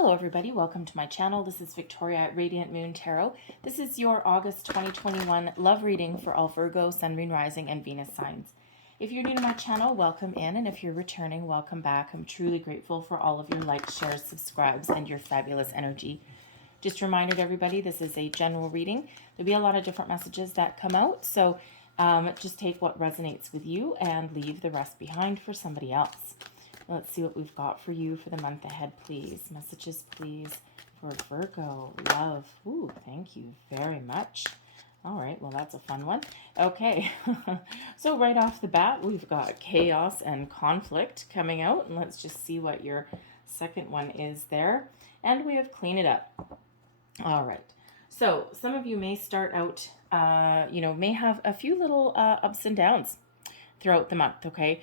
Hello everybody, welcome to my channel. This is Victoria at Radiant Moon Tarot. This is your August 2021 love reading for all Virgo, Sun, Moon, Rising, and Venus signs. If you're new to my channel, welcome in, and if you're returning, welcome back. I'm truly grateful for all of your likes, shares, subscribes, and your fabulous energy. Just a reminder to everybody, this is a general reading. There'll be a lot of different messages that come out, so just take what resonates with you and leave the rest behind for somebody else. Let's see what we've got for you for the month ahead, please. Messages, please, for Virgo. Love. Ooh, thank you very much. All right, well, that's a fun one. Okay, so right off the bat, we've got chaos and conflict coming out. And let's just see what your second one is there. And we have clean it up. All right. So some of you may start out, may have a few little ups and downs throughout the month, okay?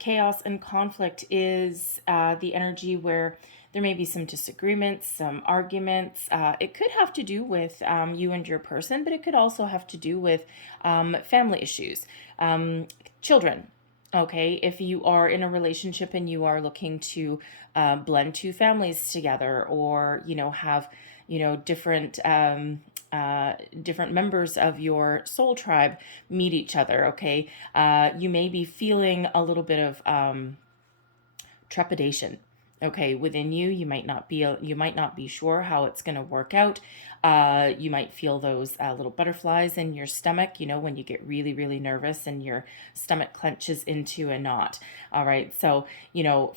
Chaos and conflict is the energy where there may be some disagreements, some arguments. It could have to do with you and your person, but it could also have to do with family issues, children. Okay, if you are in a relationship and you are looking to blend two families together, or have different different members of your soul tribe meet each other, okay? You may be feeling a little bit of trepidation, okay, within you. You might not be sure how it's going to work out. You might feel those little butterflies in your stomach, when you get really, really nervous and your stomach clenches into a knot. All right. So,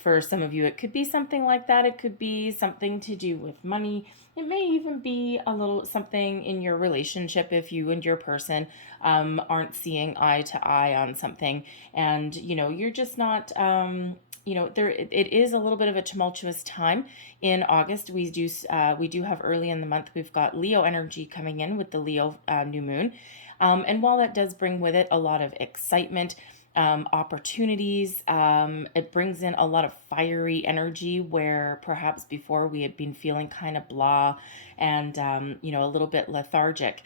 for some of you, it could be something like that. It could be something to do with money. It may even be a little something in your relationship if you and your person aren't seeing eye to eye on something, and, you're just not, it is a little bit of a tumultuous time in August. We do have early in the month, we've got Leo energy coming in with the Leo new moon. And while that does bring with it a lot of excitement, opportunities, it brings in a lot of fiery energy where perhaps before we had been feeling kind of blah and, a little bit lethargic.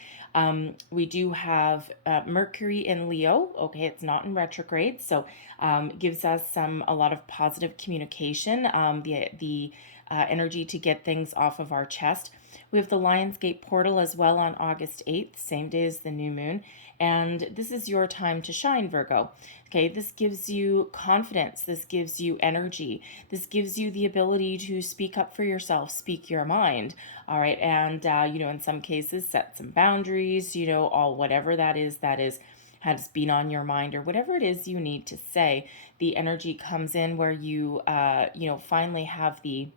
We do have Mercury in Leo. Okay, it's not in retrograde, so it gives us a lot of positive communication, the energy to get things off of our chest. We have the Lionsgate portal as well on August 8th, same day as the new moon. And this is your time to shine, Virgo. Okay, this gives you confidence. This gives you energy. This gives you the ability to speak up for yourself, speak your mind. All right, and, in some cases, set some boundaries, whatever that is has been on your mind, or whatever it is you need to say. The energy comes in where you, finally have the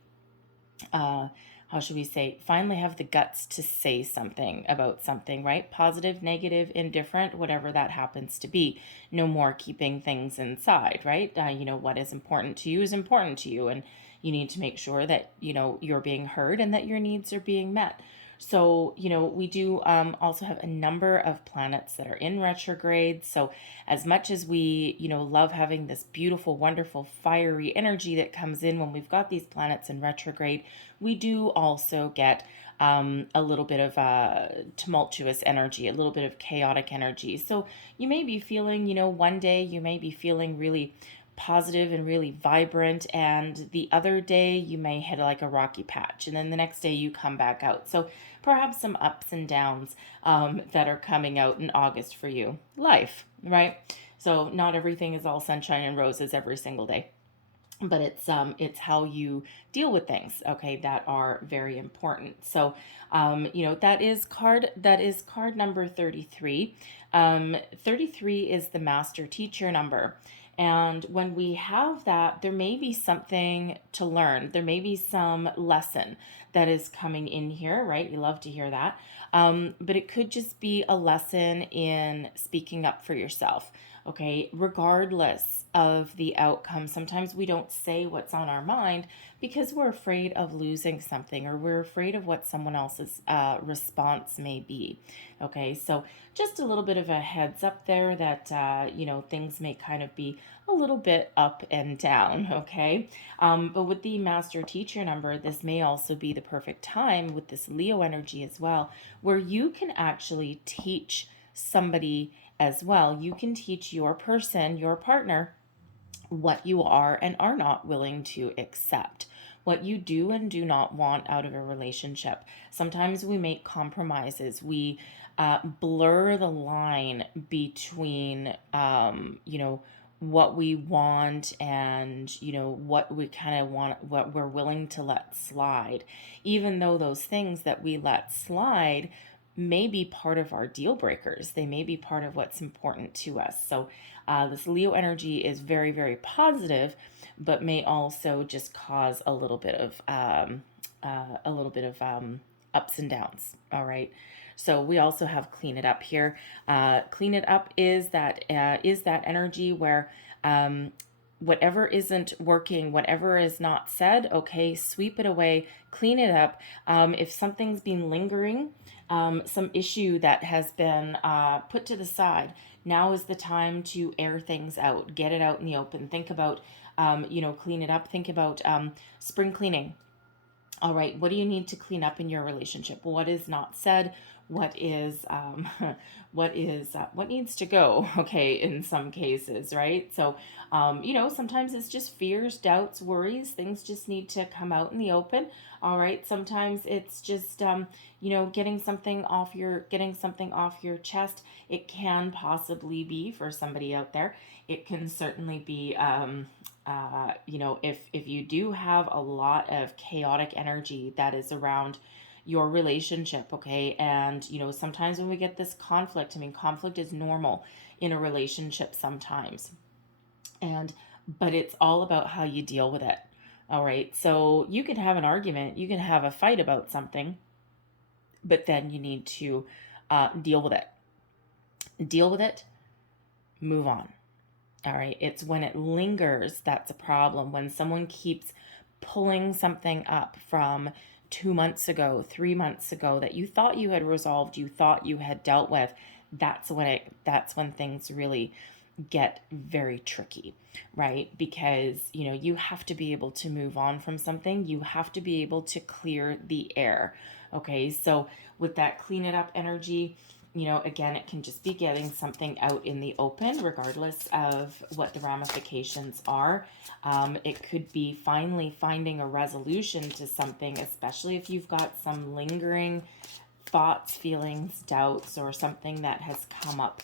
finally have the guts to say something about something, right? Positive, negative, indifferent, whatever that happens to be. No more keeping things inside, right? What is important to you is important to you, and you need to make sure that, you're being heard and that your needs are being met. So, we do also have a number of planets that are in retrograde. So as much as we, love having this beautiful, wonderful, fiery energy that comes in when we've got these planets in retrograde, we do also get a little bit of tumultuous energy, a little bit of chaotic energy. So you may be feeling, one day you may be feeling really positive and really vibrant, and the other day you may hit like a rocky patch, and then the next day you come back out. So perhaps some ups and downs that are coming out in August for you. Life, right? So not everything is all sunshine and roses every single day, but it's how you deal with things, okay, that are very important. So that is card number 33. 33 is the master teacher number. And when we have that, there may be something to learn. There may be some lesson that is coming in here, right? We love to hear that. But it could just be a lesson in speaking up for yourself, okay? Regardless of the outcome, sometimes we don't say what's on our mind because we're afraid of losing something, or we're afraid of what someone else's response may be, okay? So just a little bit of a heads up there that, things may kind of be a little bit up and down, okay? But with the master teacher number, this may also be the perfect time with this Leo energy as well, where you can actually teach somebody as well. You can teach your person, your partner, what you are and are not willing to accept, what you do and do not want out of a relationship. Sometimes we make compromises. We blur the line between, what we want and, what we kind of want, what we're willing to let slide, even though those things that we let slide may be part of our deal breakers. They may be part of what's important to us. So this Leo energy is very, very positive, but may also just cause a little bit of ups and downs. All right. So we also have clean it up here. Clean it up is that energy where whatever isn't working, whatever is not said, okay, sweep it away, clean it up. If something's been lingering, some issue that has been put to the side, now is the time to air things out, get it out in the open. Think about, clean it up. Think about spring cleaning. All right, what do you need to clean up in your relationship? What is not said? What is what needs to go? Okay, in some cases, right? So, sometimes it's just fears, doubts, worries. Things just need to come out in the open. All right. Sometimes it's just getting something off your chest. It can possibly be for somebody out there. It can certainly be. If you do have a lot of chaotic energy that is around your relationship, okay, and sometimes when we get this conflict, conflict is normal in a relationship sometimes, but it's all about how you deal with it. All right, so you can have an argument, you can have a fight about something, but then you need to deal with it, move on. All right, it's when it lingers that's a problem. When someone keeps pulling something up from 2 months ago, 3 months ago that you thought you had resolved, you thought you had dealt with, that's when things really get very tricky, right? Because you have to be able to move on from something. You have to be able to clear the air. Okay, so with that clean it up energy, again, it can just be getting something out in the open, regardless of what the ramifications are. It could be finally finding a resolution to something, especially if you've got some lingering thoughts, feelings, doubts, or something that has come up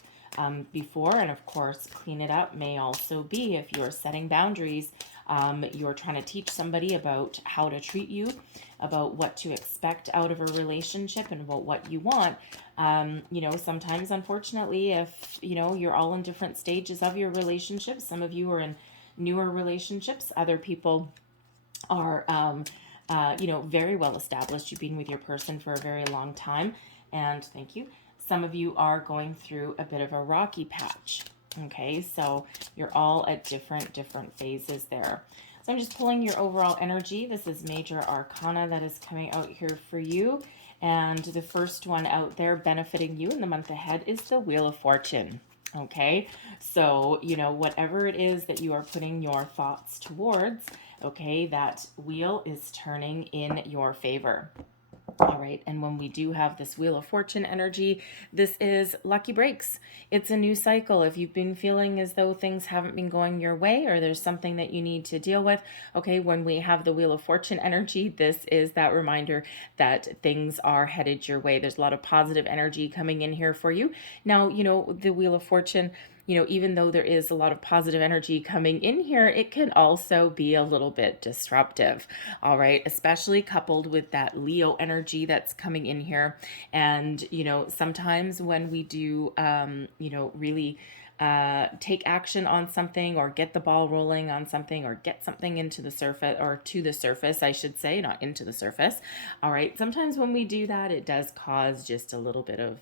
before. And of course, clean it up may also be if you're setting boundaries, you're trying to teach somebody about how to treat you, about what to expect out of a relationship and about what you want. Sometimes, unfortunately, if, you're all in different stages of your relationship, some of you are in newer relationships, other people are, very well established. You've been with your person for a very long time. And thank you. Some of you are going through a bit of a rocky patch. Okay, so you're all at different phases there. So I'm just pulling your overall energy. This is major arcana that is coming out here for you. And the first one out there benefiting you in the month ahead is the Wheel of Fortune. Okay, so, whatever it is that you are putting your thoughts towards, okay, that wheel is turning in your favor. All right, and when we do have this Wheel of Fortune energy, this is lucky breaks. It's a new cycle. If you've been feeling as though things haven't been going your way or there's something that you need to deal with, okay, when we have the Wheel of Fortune energy, this is that reminder that things are headed your way. There's a lot of positive energy coming in here for you. Now, the Wheel of Fortune, even though there is a lot of positive energy coming in here, it can also be a little bit disruptive, all right? Especially coupled with that Leo energy that's coming in here. And, sometimes when we do, really take action on something or get the ball rolling on something or get something into the surface or to the surface, I should say, not into the surface. All right. Sometimes when we do that, it does cause just a little bit of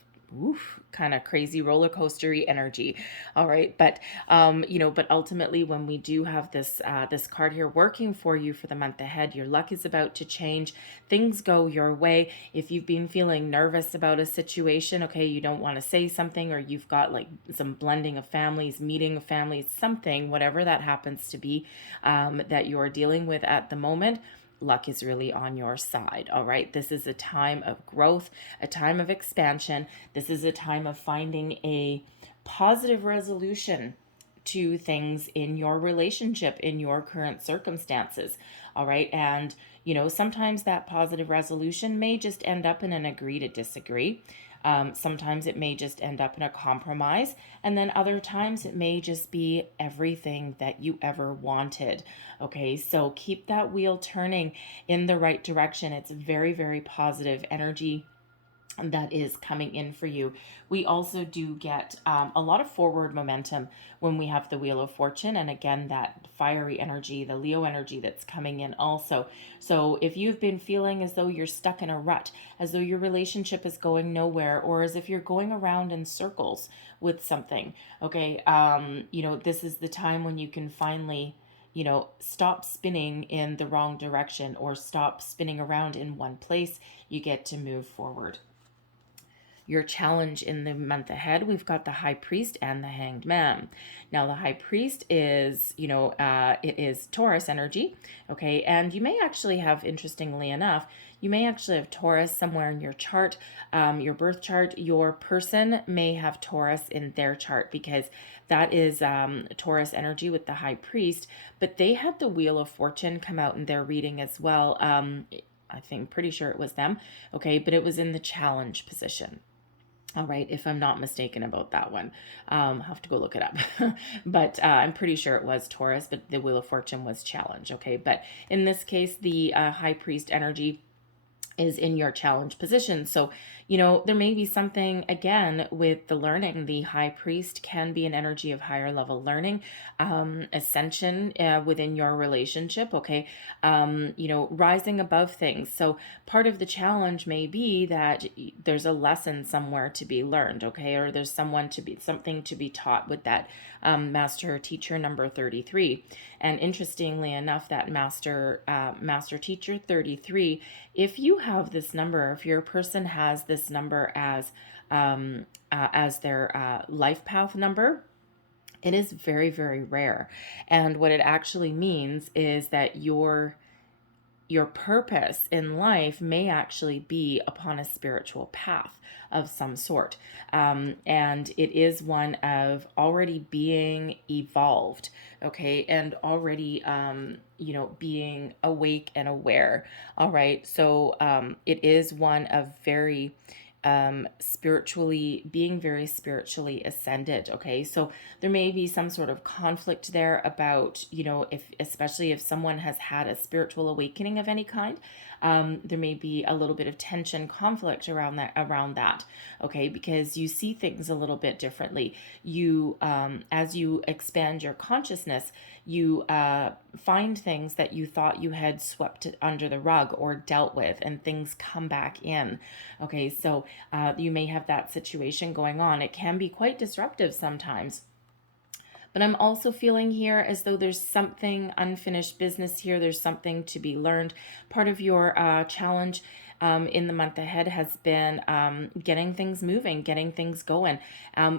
kind of crazy roller coastery energy. All right. But, but ultimately when we do have this card here working for you for the month ahead, your luck is about to change. Things go your way. If you've been feeling nervous about a situation, okay, you don't want to say something, or you've got like some blending of families, meeting of families, something, whatever that happens to be, that you're dealing with at the moment, luck is really on your side. All right. This is a time of growth, a time of expansion. This is a time of finding a positive resolution to things in your relationship, in your current circumstances. All right. And, Sometimes that positive resolution may just end up in an agree to disagree. Sometimes it may just end up in a compromise, and then other times it may just be everything that you ever wanted. Okay, so keep that wheel turning in the right direction. It's very, very positive energy that is coming in for you. We also do get a lot of forward momentum when we have the Wheel of Fortune, and again, that fiery energy, the Leo energy that's coming in also. So if you've been feeling as though you're stuck in a rut, as though your relationship is going nowhere, or as if you're going around in circles with something, okay, this is the time when you can finally stop spinning in the wrong direction or stop spinning around in one place. You get to move forward. Your challenge in the month ahead, we've got the High Priest and the Hanged Man. Now, the High Priest is, it is Taurus energy, okay? And you may actually have, interestingly enough, you may actually have Taurus somewhere in your chart, your birth chart. Your person may have Taurus in their chart because that is Taurus energy with the High Priest. But they had the Wheel of Fortune come out in their reading as well. I think, pretty sure it was them, okay? But it was in the challenge position. All right, if I'm not mistaken about that one. I'll have to go look it up. But I'm pretty sure it was Taurus, but the Wheel of Fortune was challenge, okay? But in this case, the High Priest energy is in your challenge position. So, there may be something, again, with the learning. The High Priest can be an energy of higher level learning, ascension within your relationship, okay? Rising above things. So part of the challenge may be that there's a lesson somewhere to be learned, okay? Or there's something to be taught with that master teacher number 33. And interestingly enough, that master teacher 33, if you have this number, if your person has this number as their life path number, it is very, very rare. And what it actually means is that your purpose in life may actually be upon a spiritual path of some sort. And it is one of already being evolved, okay, and already, being awake and aware. All right. So it is one of very being very spiritually ascended. Okay, so there may be some sort of conflict there about, especially if someone has had a spiritual awakening of any kind. There may be a little bit of tension, conflict around that. Okay, because you see things a little bit differently. You, as you expand your consciousness, you find things that you thought you had swept under the rug or dealt with, and things come back in. Okay, so you may have that situation going on. It can be quite disruptive sometimes. But I'm also feeling here as though there's something unfinished business here. There's something to be learned. Part of your challenge in the month ahead has been getting things moving, getting things going.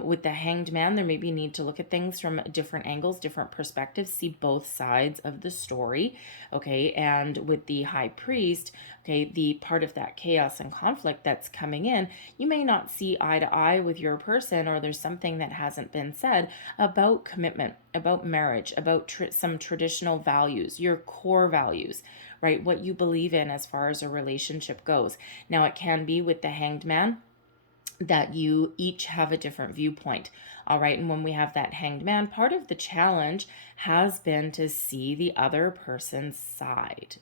With the Hanged Man, there may be a need to look at things from different angles, different perspectives, see both sides of the story, okay? And with the High Priest, okay, the part of that chaos and conflict that's coming in, you may not see eye to eye with your person, or there's something that hasn't been said about commitment, about marriage, about some traditional values, your core values, right? What you believe in as far as a relationship goes. Now, it can be with the Hanged Man that you each have a different viewpoint. All right. And when we have that Hanged Man, part of the challenge has been to see the other person's side.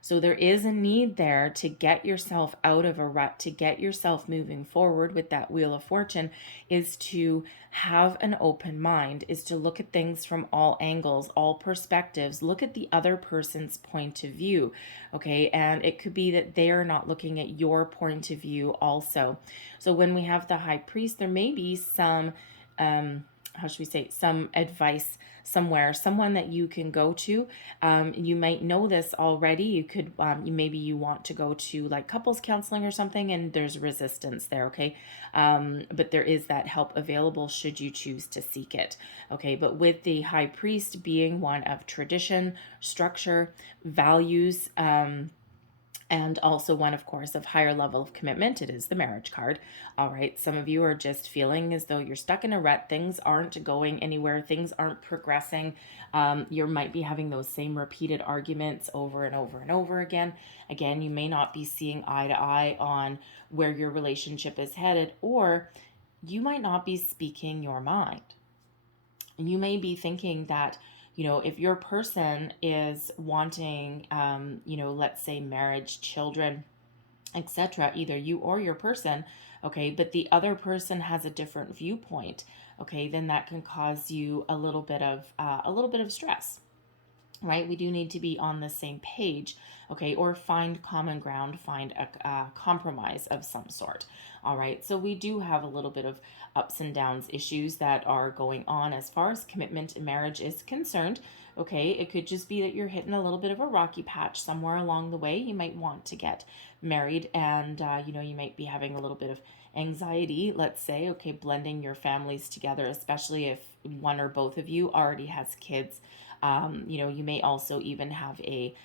So there is a need there to get yourself out of a rut, to get yourself moving forward with that Wheel of Fortune, is to have an open mind, is to look at things from all angles, all perspectives, look at the other person's point of view, okay? And it could be that they are not looking at your point of view also. So when we have the High Priest, there may be some, how should we say, some advice somewhere, someone that you can go to. You might know this already. You could, maybe you want to go to like couples counseling or something, and there's resistance there, okay? But there is that help available should you choose to seek it, okay? But with the High Priest being one of tradition, structure, values, And also one, of course, of higher level of commitment. It is the marriage card. All right. Some of you are just feeling as though you're stuck in a rut. Things aren't going anywhere. Things aren't progressing. You might be having those same repeated arguments over and over and over again. Again, you may not be seeing eye to eye on where your relationship is headed, or you might not be speaking your mind. You may be thinking that, if your person is wanting, let's say marriage, children, etc., either you or your person, okay, but the other person has a different viewpoint, okay, then that can cause you a little bit of stress, right? We do need to be on the same page, okay, or find common ground, find a compromise of some sort. All right, so we do have a little bit of ups and downs issues that are going on as far as commitment in marriage is concerned. Okay, it could just be that you're hitting a little bit of a rocky patch somewhere along the way. You might want to get married, and you might be having a little bit of anxiety, let's say, okay, blending your families together, especially if one or both of you already has kids. You may also even have a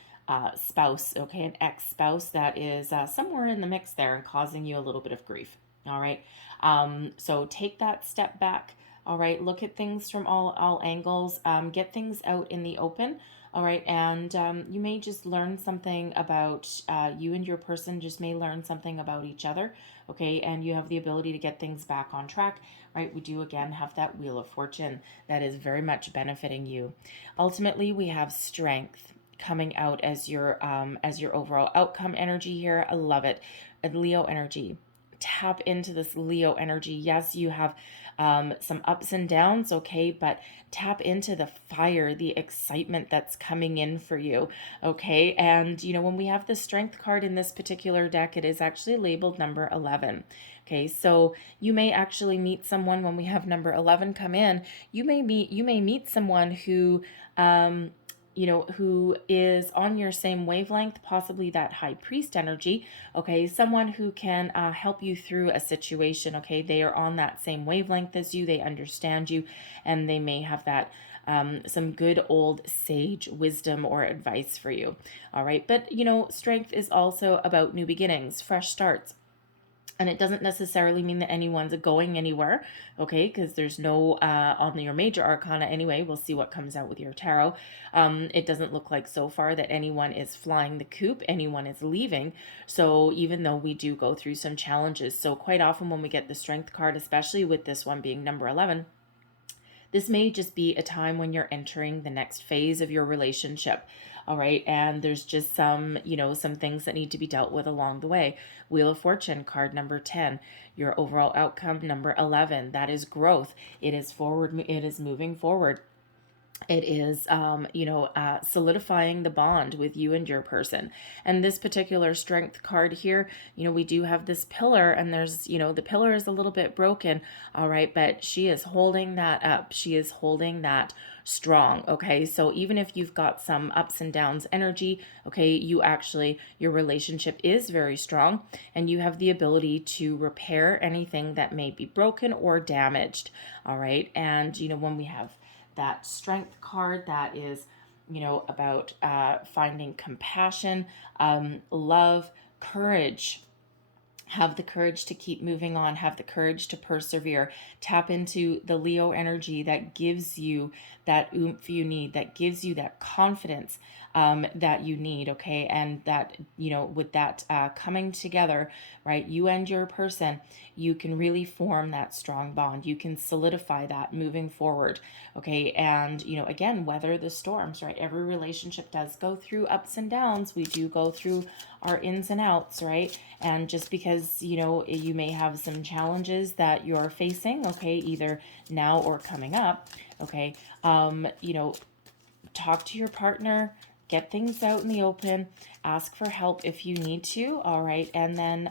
spouse, okay, an ex-spouse that is somewhere in the mix there and causing you a little bit of grief. All right. So take that step back. All right. Look at things from all angles. Get things out in the open. All right. And you may just learn something about you and your person just may learn something about each other. Okay. And you have the ability to get things back on track. Right. We do again have that Wheel of Fortune that is very much benefiting you. Ultimately, we have Strength coming out as your overall outcome energy here. I love it. Leo energy. Tap into this Leo energy. Yes, you have some ups and downs, okay, but tap into the fire, the excitement that's coming in for you, okay? And, when we have the Strength card in this particular deck, it is actually labeled number 11. Okay, so you may actually meet someone when we have number 11 come in. You may meet someone who who is on your same wavelength, possibly that High Priest energy, okay, someone who can help you through a situation, okay, they are on that same wavelength as you, they understand you, and they may have that some good old sage wisdom or advice for you, all right, but Strength is also about new beginnings, fresh starts. And it doesn't necessarily mean that anyone's going anywhere, okay? Because there's no, on your major arcana anyway, we'll see what comes out with your tarot. It doesn't look like so far that anyone is flying the coop, anyone is leaving. So even though we do go through some challenges, so quite often when we get the Strength card, especially with this one being number 11, this may just be a time when you're entering the next phase of your relationship. All right. And there's just some things that need to be dealt with along the way. Wheel of Fortune, card number 10, your overall outcome, number 11. That is growth. It is forward. It is moving forward. It is, solidifying the bond with you and your person. And this particular Strength card here, we do have this pillar, and there's, the pillar is a little bit broken, all right, but she is holding that up. She is holding that strong, okay? So even if you've got some ups and downs energy, okay, your relationship is very strong, and you have the ability to repair anything that may be broken or damaged, all right? And, when we have that Strength card, that is about finding compassion, love, courage. Have the courage to keep moving on, have the courage to persevere. Tap into the Leo energy that gives you that oomph you need, that gives you that confidence that you need, okay? And that, with that coming together, right, you and your person, you can really form that strong bond. You can solidify that moving forward, okay? And, again, weather the storms, right? Every relationship does go through ups and downs. We do go through our ins and outs, right? And just because, you may have some challenges that you're facing, okay, either now or coming up, okay, talk to your partner, get things out in the open, ask for help if you need to, all right, and then,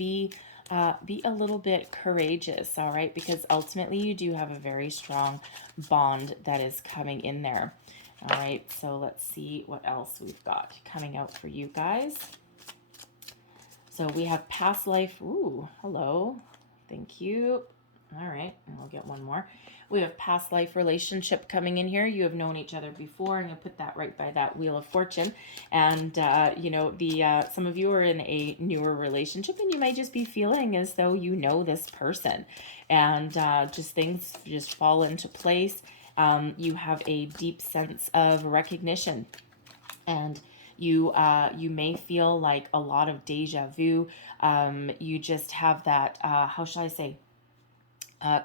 be a little bit courageous, all right, because ultimately you do have a very strong bond that is coming in there. All right, so let's see what else we've got coming out for you guys. So we have past life. Ooh, hello. Thank you. All right, and we'll get one more. We have past life relationship coming in here. You have known each other before, and you'll put that right by that Wheel of Fortune. And, some of you are in a newer relationship, and you may just be feeling as though you know this person. And just things just fall into place. You have a deep sense of recognition, and you may feel like a lot of deja vu. You just have that, how shall I say,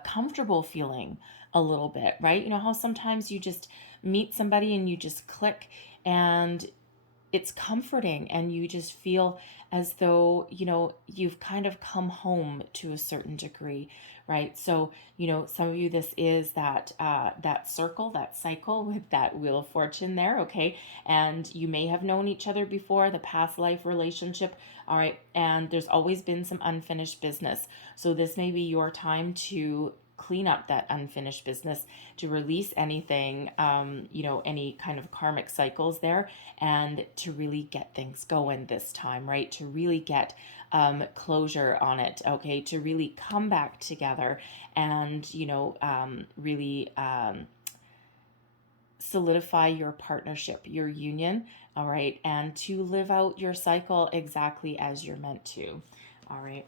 comfortable feeling a little bit, right? You know how sometimes you just meet somebody and you just click, and it's comforting, and you just feel as though, you've kind of come home to a certain degree, right? So, some of you, this is that circle, that cycle with that Wheel of Fortune there, okay? And you may have known each other before, the past life relationship, all right? And there's always been some unfinished business. So this may be your time to clean up that unfinished business, to release anything, any kind of karmic cycles there, and to really get things going this time, right? To really get closure on it, okay? To really come back together and, really solidify your partnership, your union, all right? And to live out your cycle exactly as you're meant to, all right?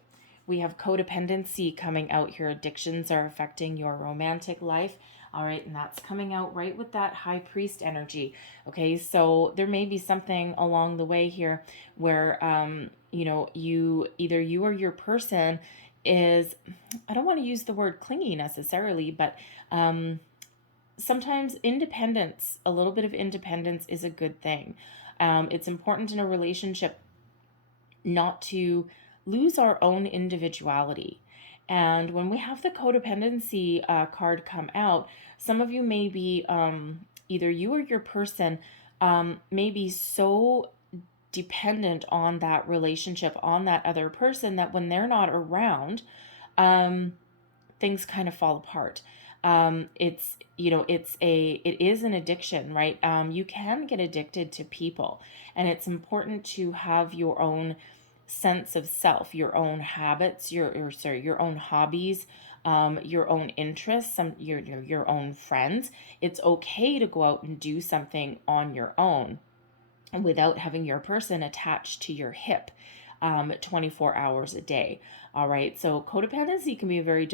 We have codependency coming out here. Addictions are affecting your romantic life. All right, and that's coming out right with that High Priest energy. Okay, so there may be something along the way here where, you or your person is, I don't want to use the word clingy necessarily, but sometimes independence, a little bit of independence is a good thing. It's important in a relationship not to lose our own individuality. And when we have the codependency card come out, some of you may be, either you or your person may be so dependent on that relationship, on that other person, that when they're not around, things kind of fall apart. It is an addiction, right? You can get addicted to people, and it's important to have your own sense of self, your own habits, your own hobbies, your own interests, your own friends. It's okay to go out and do something on your own without having your person attached to your hip 24 hours a day. All right. So codependency can be a very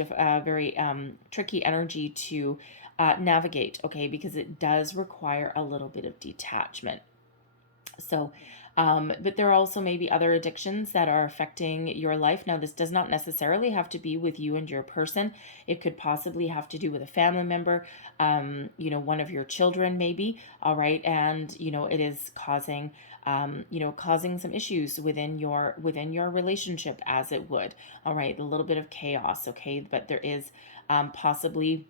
tricky energy to navigate, okay, because it does require a little bit of detachment. So, but there are also maybe other addictions that are affecting your life. Now, this does not necessarily have to be with you and your person. It could possibly have to do with a family member, one of your children, maybe. All right. And, it is causing, causing some issues within your relationship, as it would. All right. A little bit of chaos. Okay. But there is, possibly,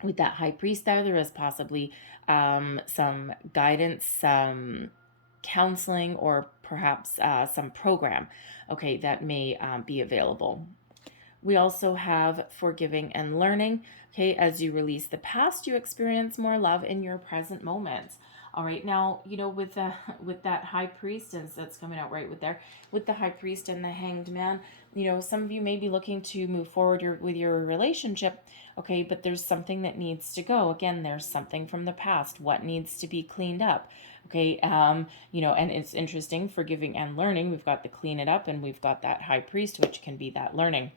with that High Priest there is possibly, some guidance, counseling, or perhaps some program, okay, that may be available. We also have forgiving and learning. Okay, as you release the past, you experience more love in your present moments. All right, now, with that High Priest, and that's coming out right with the High Priest and the Hanged Man, some of you may be looking to move forward with your relationship, okay, but there's something that needs to go. Again, there's something from the past. What needs to be cleaned up? Okay, and it's interesting, forgiving and learning. We've got the clean it up, and we've got that High Priest, which can be that learning.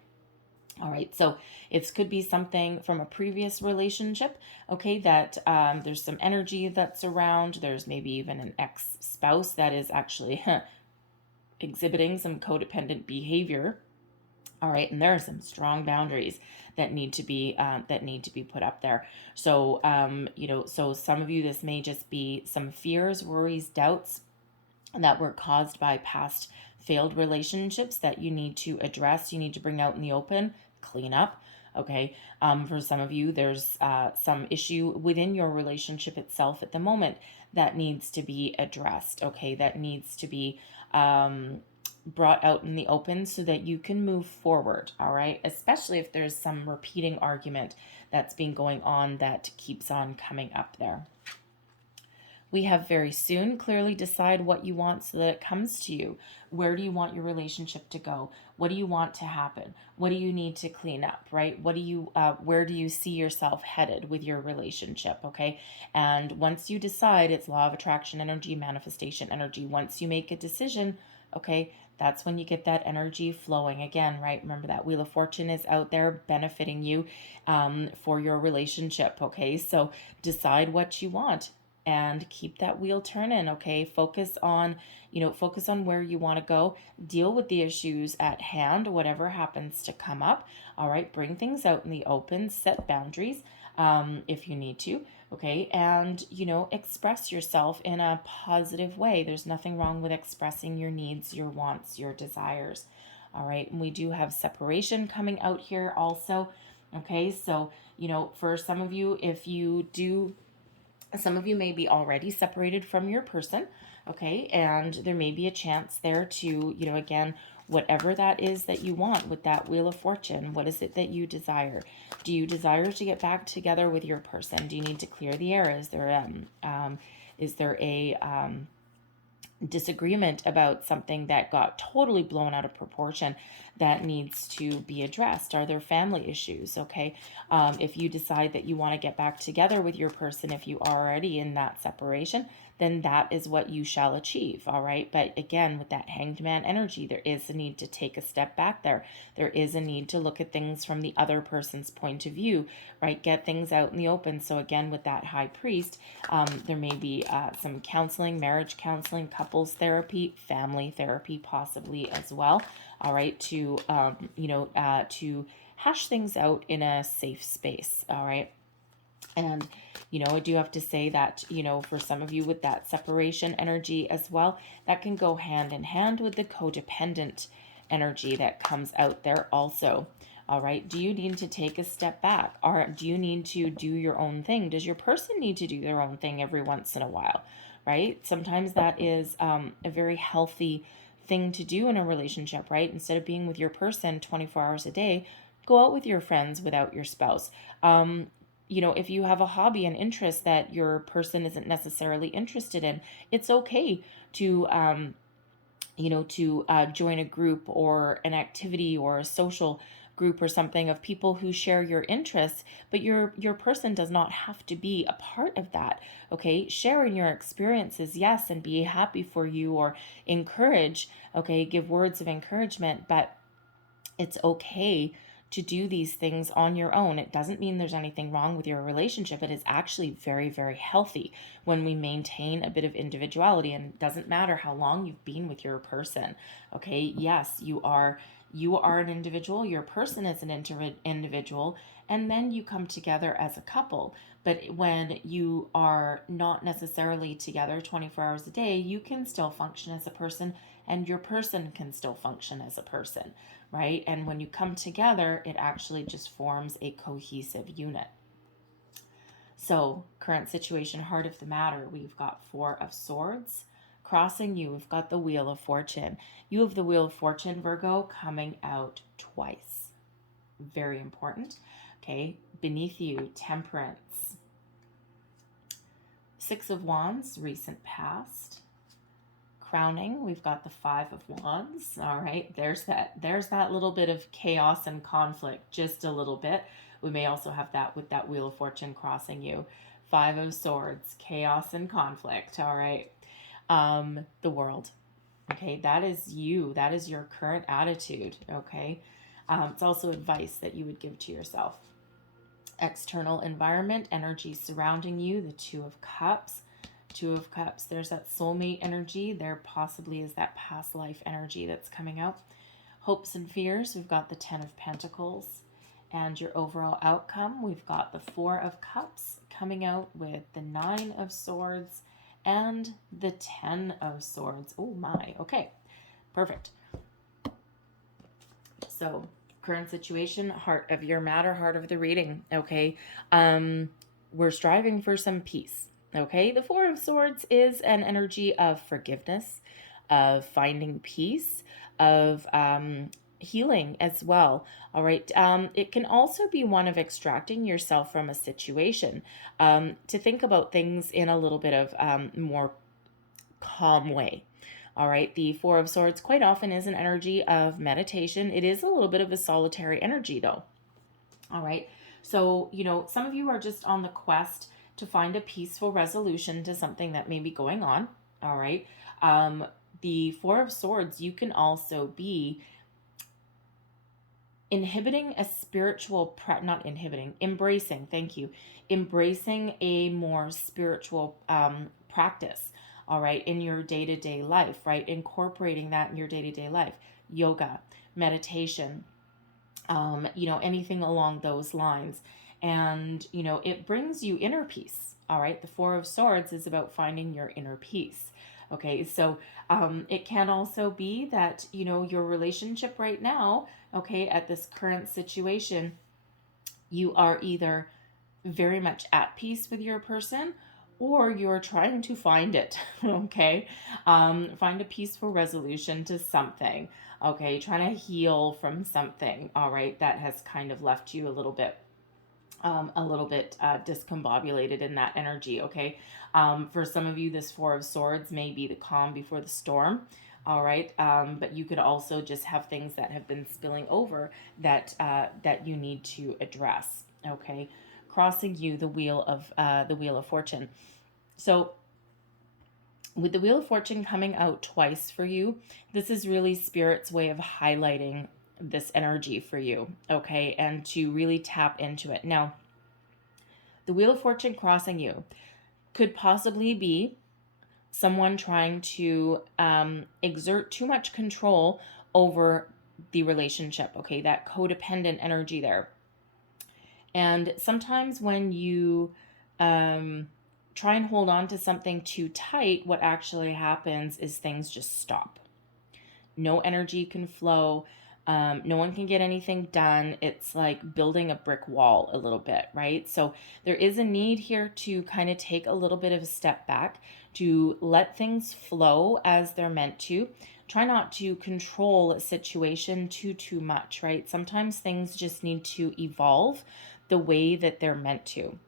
All right, so it could be something from a previous relationship, okay, that there's some energy that's around. There's maybe even an ex-spouse that is actually exhibiting some codependent behavior. All right, and there are some strong boundaries that need to be put up there. So, so some of you, this may just be some fears, worries, doubts that were caused by past failed relationships that you need to address. You need to bring out in the open, clean up. Okay. For some of you, there's some issue within your relationship itself at the moment that needs to be addressed. Okay, that needs to be brought out in the open so that you can move forward. All right, especially if there's some repeating argument that's been going on that keeps on coming up there. We have very soon. Clearly decide what you want so that it comes to you. Where do you want your relationship to go? What do you want to happen? What do you need to clean up, right? Where do you see yourself headed with your relationship, okay? And once you decide, it's law of attraction energy, manifestation energy. Once you make a decision, okay, that's when you get that energy flowing again, right? Remember that Wheel of Fortune is out there benefiting you for your relationship, okay? So decide what you want and keep that wheel turning, okay? Focus on where you want to go. Deal with the issues at hand, whatever happens to come up, all right? Bring things out in the open, set boundaries if you need to, okay? And, express yourself in a positive way. There's nothing wrong with expressing your needs, your wants, your desires, all right? And we do have separation coming out here also, okay? So, for some of you, some of you may be already separated from your person, okay? And there may be a chance there to, again, whatever that is that you want with that Wheel of Fortune, what is it that you desire? Do you desire to get back together with your person? Do you need to clear the air? Is there a disagreement about something that got totally blown out of proportion that needs to be addressed? Are there family issues? Okay. If you decide that you want to get back together with your person, if you are already in that separation, then that is what you shall achieve. All right. But again, with that Hanged Man energy, there is a need to take a step back there. There is a need to look at things from the other person's point of view, right? Get things out in the open. So again, with that High Priest, there may be some counseling, marriage counseling, couples therapy, family therapy, possibly as well. All right. To hash things out in a safe space. All right. And, I do have to say that, for some of you with that separation energy as well, that can go hand in hand with the codependent energy that comes out there also. All right. Do you need to take a step back, or do you need to do your own thing? Does your person need to do their own thing every once in a while? Right. Sometimes that is a very healthy thing to do in a relationship, right? Instead of being with your person 24 hours a day, go out with your friends without your spouse. If you have a hobby and interest that your person isn't necessarily interested in, it's okay to, join a group or an activity or a social group or something of people who share your interests, but your person does not have to be a part of that. Okay, share in your experiences, yes, and be happy for you, or encourage, okay, give words of encouragement, but it's okay to do these things on your own. It doesn't mean there's anything wrong with your relationship. It is actually very, very healthy when we maintain a bit of individuality, and it doesn't matter how long you've been with your person. Okay, yes, you are an individual, your person is an individual, and then you come together as a couple. But when you are not necessarily together 24 hours a day, you can still function as a person, and your person can still function as a person, right? And when you come together, it actually just forms a cohesive unit. So, current situation, heart of the matter, we've got Four of Swords. Crossing you, we've got the Wheel of Fortune. You have the Wheel of Fortune, Virgo, coming out twice. Very important. Okay, beneath you, Temperance. Six of Wands, recent past. Crowning, we've got the Five of Wands. All right, there's that little bit of chaos and conflict, just a little bit. We may also have that with that Wheel of Fortune crossing you. Five of Swords, chaos and conflict. All right. The World. Okay, that is you. That is your current attitude. Okay. It's also advice that you would give to yourself. External environment, energy surrounding you, the Two of Cups. Two of Cups, there's that soulmate energy. There possibly is that past life energy that's coming out. Hopes and fears, we've got the Ten of Pentacles. And your overall outcome, we've got the Four of Cups coming out with the Nine of Swords and the Ten of Swords. Oh my, okay, perfect. So current situation, heart of your matter, heart of the reading, okay? We're striving for some peace, okay? The Four of Swords is an energy of forgiveness, of finding peace, of healing as well. All right. It can also be one of extracting yourself from a situation, to think about things in a little bit of more calm way. All right. The Four of Swords quite often is an energy of meditation. It is a little bit of a solitary energy, though. All right. So, some of you are just on the quest to find a peaceful resolution to something that may be going on. All right. The Four of Swords, you can also be inhibiting a spiritual, not inhibiting, embracing, thank you, embracing a more spiritual practice, all right, in your day-to-day life, right? Incorporating that in your day-to-day life, yoga, meditation, anything along those lines. And, it brings you inner peace. All right. The Four of Swords is about finding your inner peace. Okay. So it can also be that, your relationship right now, okay, at this current situation, you are either very much at peace with your person, or you're trying to find it. Okay. Find a peaceful resolution to something. Okay. Trying to heal from something. All right. That has kind of left you a little bit discombobulated in that energy. Okay. For some of you, this Four of Swords may be the calm before the storm. All right. But you could also just have things that have been spilling over that you need to address. Okay. Crossing you, the Wheel of Fortune. So with the Wheel of Fortune coming out twice for you, this is really Spirit's way of highlighting this energy for you, okay, and to really tap into it. Now, the Wheel of Fortune crossing you could possibly be someone trying to exert too much control over the relationship, okay, that codependent energy there. And sometimes when you try and hold on to something too tight, what actually happens is things just stop. No energy can flow. No one can get anything done. It's like building a brick wall a little bit, right? So there is a need here to kind of take a little bit of a step back, to let things flow as they're meant to. Try not to control a situation too much, right? Sometimes things just need to evolve the way that they're meant to.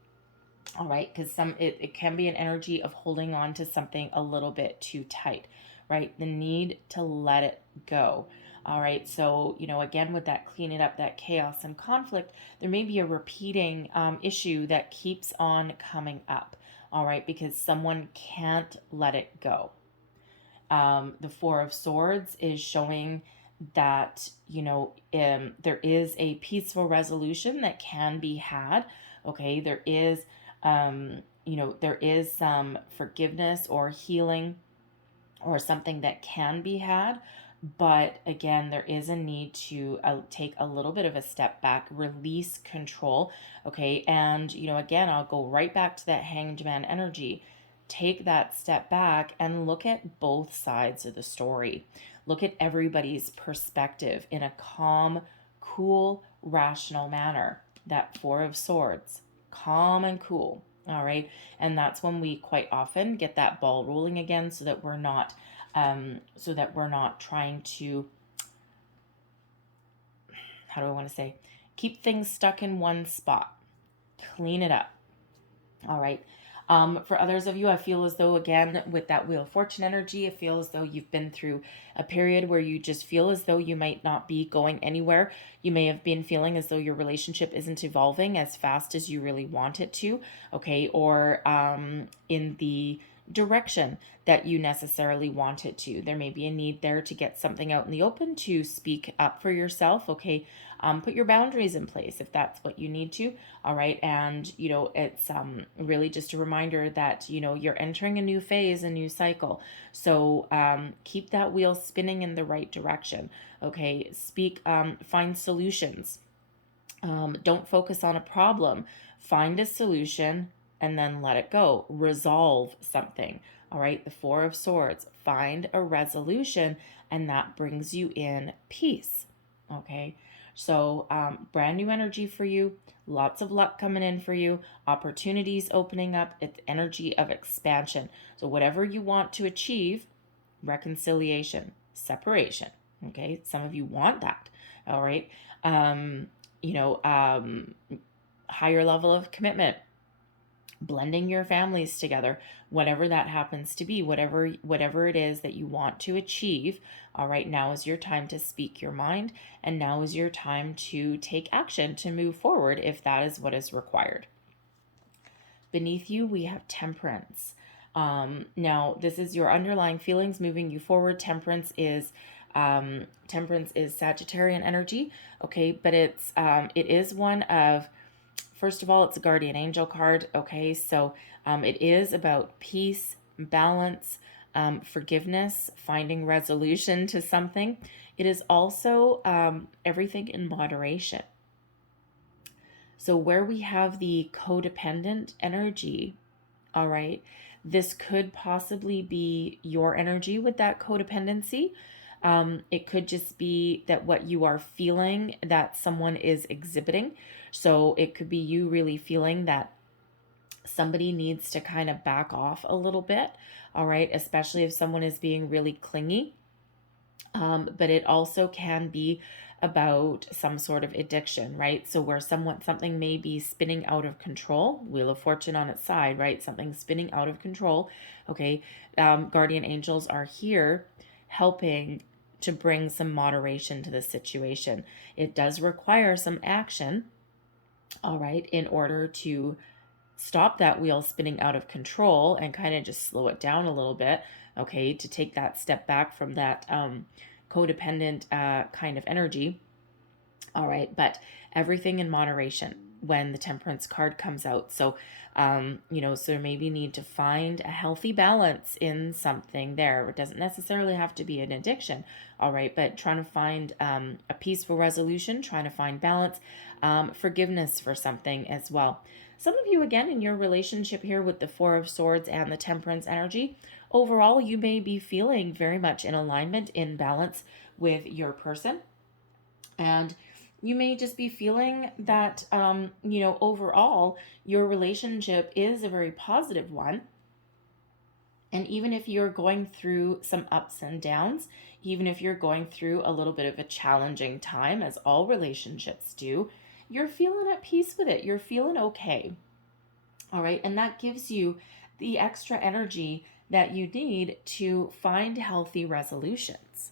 All right, because it can be an energy of holding on to something a little bit too tight, right? The need to let it go. All right, so, again, with that clean it up, that chaos and conflict, there may be a repeating issue that keeps on coming up. All right, because someone can't let it go. The Four of Swords is showing that, there is a peaceful resolution that can be had. Okay, there is some forgiveness or healing or something that can be had. But again, there is a need to take a little bit of a step back, release control. Okay. And, again, I'll go right back to that Hanged Man energy. Take that step back and look at both sides of the story. Look at everybody's perspective in a calm, cool, rational manner. That Four of Swords, calm and cool. All right. And that's when we quite often get that ball rolling again, so that we're not trying to, how do I want to say, keep things stuck in one spot. Clean it up. All right. For others of you, I feel as though, again, with that Wheel of Fortune energy, I feel as though you've been through a period where you just feel as though you might not be going anywhere. You may have been feeling as though your relationship isn't evolving as fast as you really want it to, okay, or in the direction that you necessarily want it to. There may be a need there to get something out in the open, to speak up for yourself, okay? Put your boundaries in place if that's what you need to. All right. And, it's really just a reminder that, you're entering a new phase, a new cycle. So keep that wheel spinning in the right direction. Okay. Find solutions. Don't focus on a problem. Find a solution and then let it go. Resolve something. All right. The Four of Swords. Find a resolution, and that brings you in peace. Okay. So brand new energy for you, lots of luck coming in for you, opportunities opening up, it's energy of expansion. So whatever you want to achieve, reconciliation, separation, okay? Some of you want that. All right. Um, you know, higher level of commitment, blending your families together, whatever that happens to be, whatever it is that you want to achieve. All right, now is your time to speak your mind, and now is your time to take action to move forward if that is what is required. Beneath you, we have temperance. Now, this is your underlying feelings moving you forward. Temperance is Sagittarian energy, okay, but it is one of, first of all, it's a guardian angel card, okay, so it is about peace, balance, forgiveness, finding resolution to something. It is also everything in moderation. So where we have the codependent energy, all right, this could possibly be your energy with that codependency. It could just be that what you are feeling that someone is exhibiting. So it could be you really feeling that somebody needs to kind of back off a little bit, all right, especially if someone is being really clingy. But it also can be about some sort of addiction, right? So where something may be spinning out of control, Wheel of Fortune on its side, right? Something spinning out of control. Okay, guardian angels are here helping to bring some moderation to the situation. It does require some action, all right, in order to stop that wheel spinning out of control and kind of just slow it down a little bit, okay, to take that step back from that codependent kind of energy. All right, but everything in moderation when the temperance card comes out. So, so maybe need to find a healthy balance in something there. It doesn't necessarily have to be an addiction, all right, but trying to find a peaceful resolution, trying to find balance, forgiveness for something as well. Some of you, again, in your relationship here with the Four of Swords and the Temperance energy, overall, you may be feeling very much in alignment, in balance with your person. And you may just be feeling that, overall, your relationship is a very positive one. And even if you're going through some ups and downs, even if you're going through a little bit of a challenging time, as all relationships do, you're feeling at peace with it. You're feeling okay. All right. And that gives you the extra energy that you need to find healthy resolutions.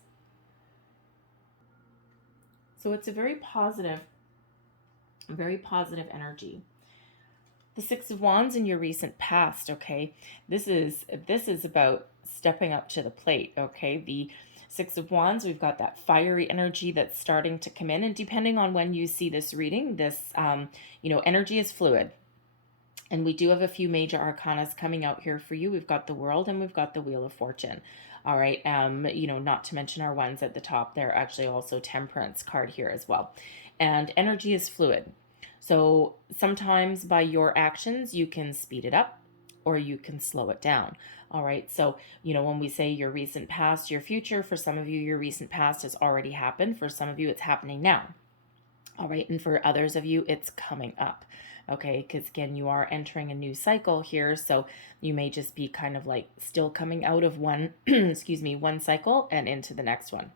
So it's a very positive energy. The Six of Wands in your recent past, okay? This is about stepping up to the plate, okay? The Six of Wands, we've got that fiery energy that's starting to come in, and depending on when you see this reading, this energy is fluid. And we do have a few major arcanas coming out here for you. We've got the World and we've got the Wheel of Fortune. All right. Not to mention our ones at the top. They're actually also Temperance card here as well. And energy is fluid. So sometimes by your actions, you can speed it up or you can slow it down. All right. So, when we say your recent past, your future, for some of you, your recent past has already happened. For some of you, it's happening now. All right. And for others of you, it's coming up. Okay. Because again, you are entering a new cycle here. So you may just be kind of like still coming out of one, one cycle and into the next one.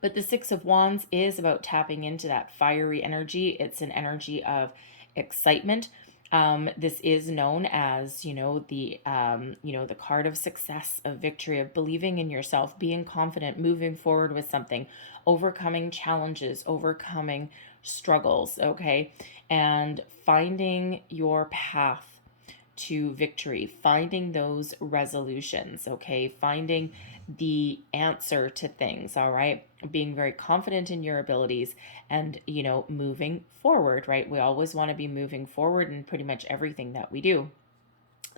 But the Six of Wands is about tapping into that fiery energy. It's an energy of excitement. This is known as, the card of success, of victory, of believing in yourself, being confident, moving forward with something, overcoming challenges, overcoming struggles, okay? And finding your path to victory, finding those resolutions, okay? Finding the answer to things, all right? Being very confident in your abilities and, moving forward, right? We always want to be moving forward in pretty much everything that we do.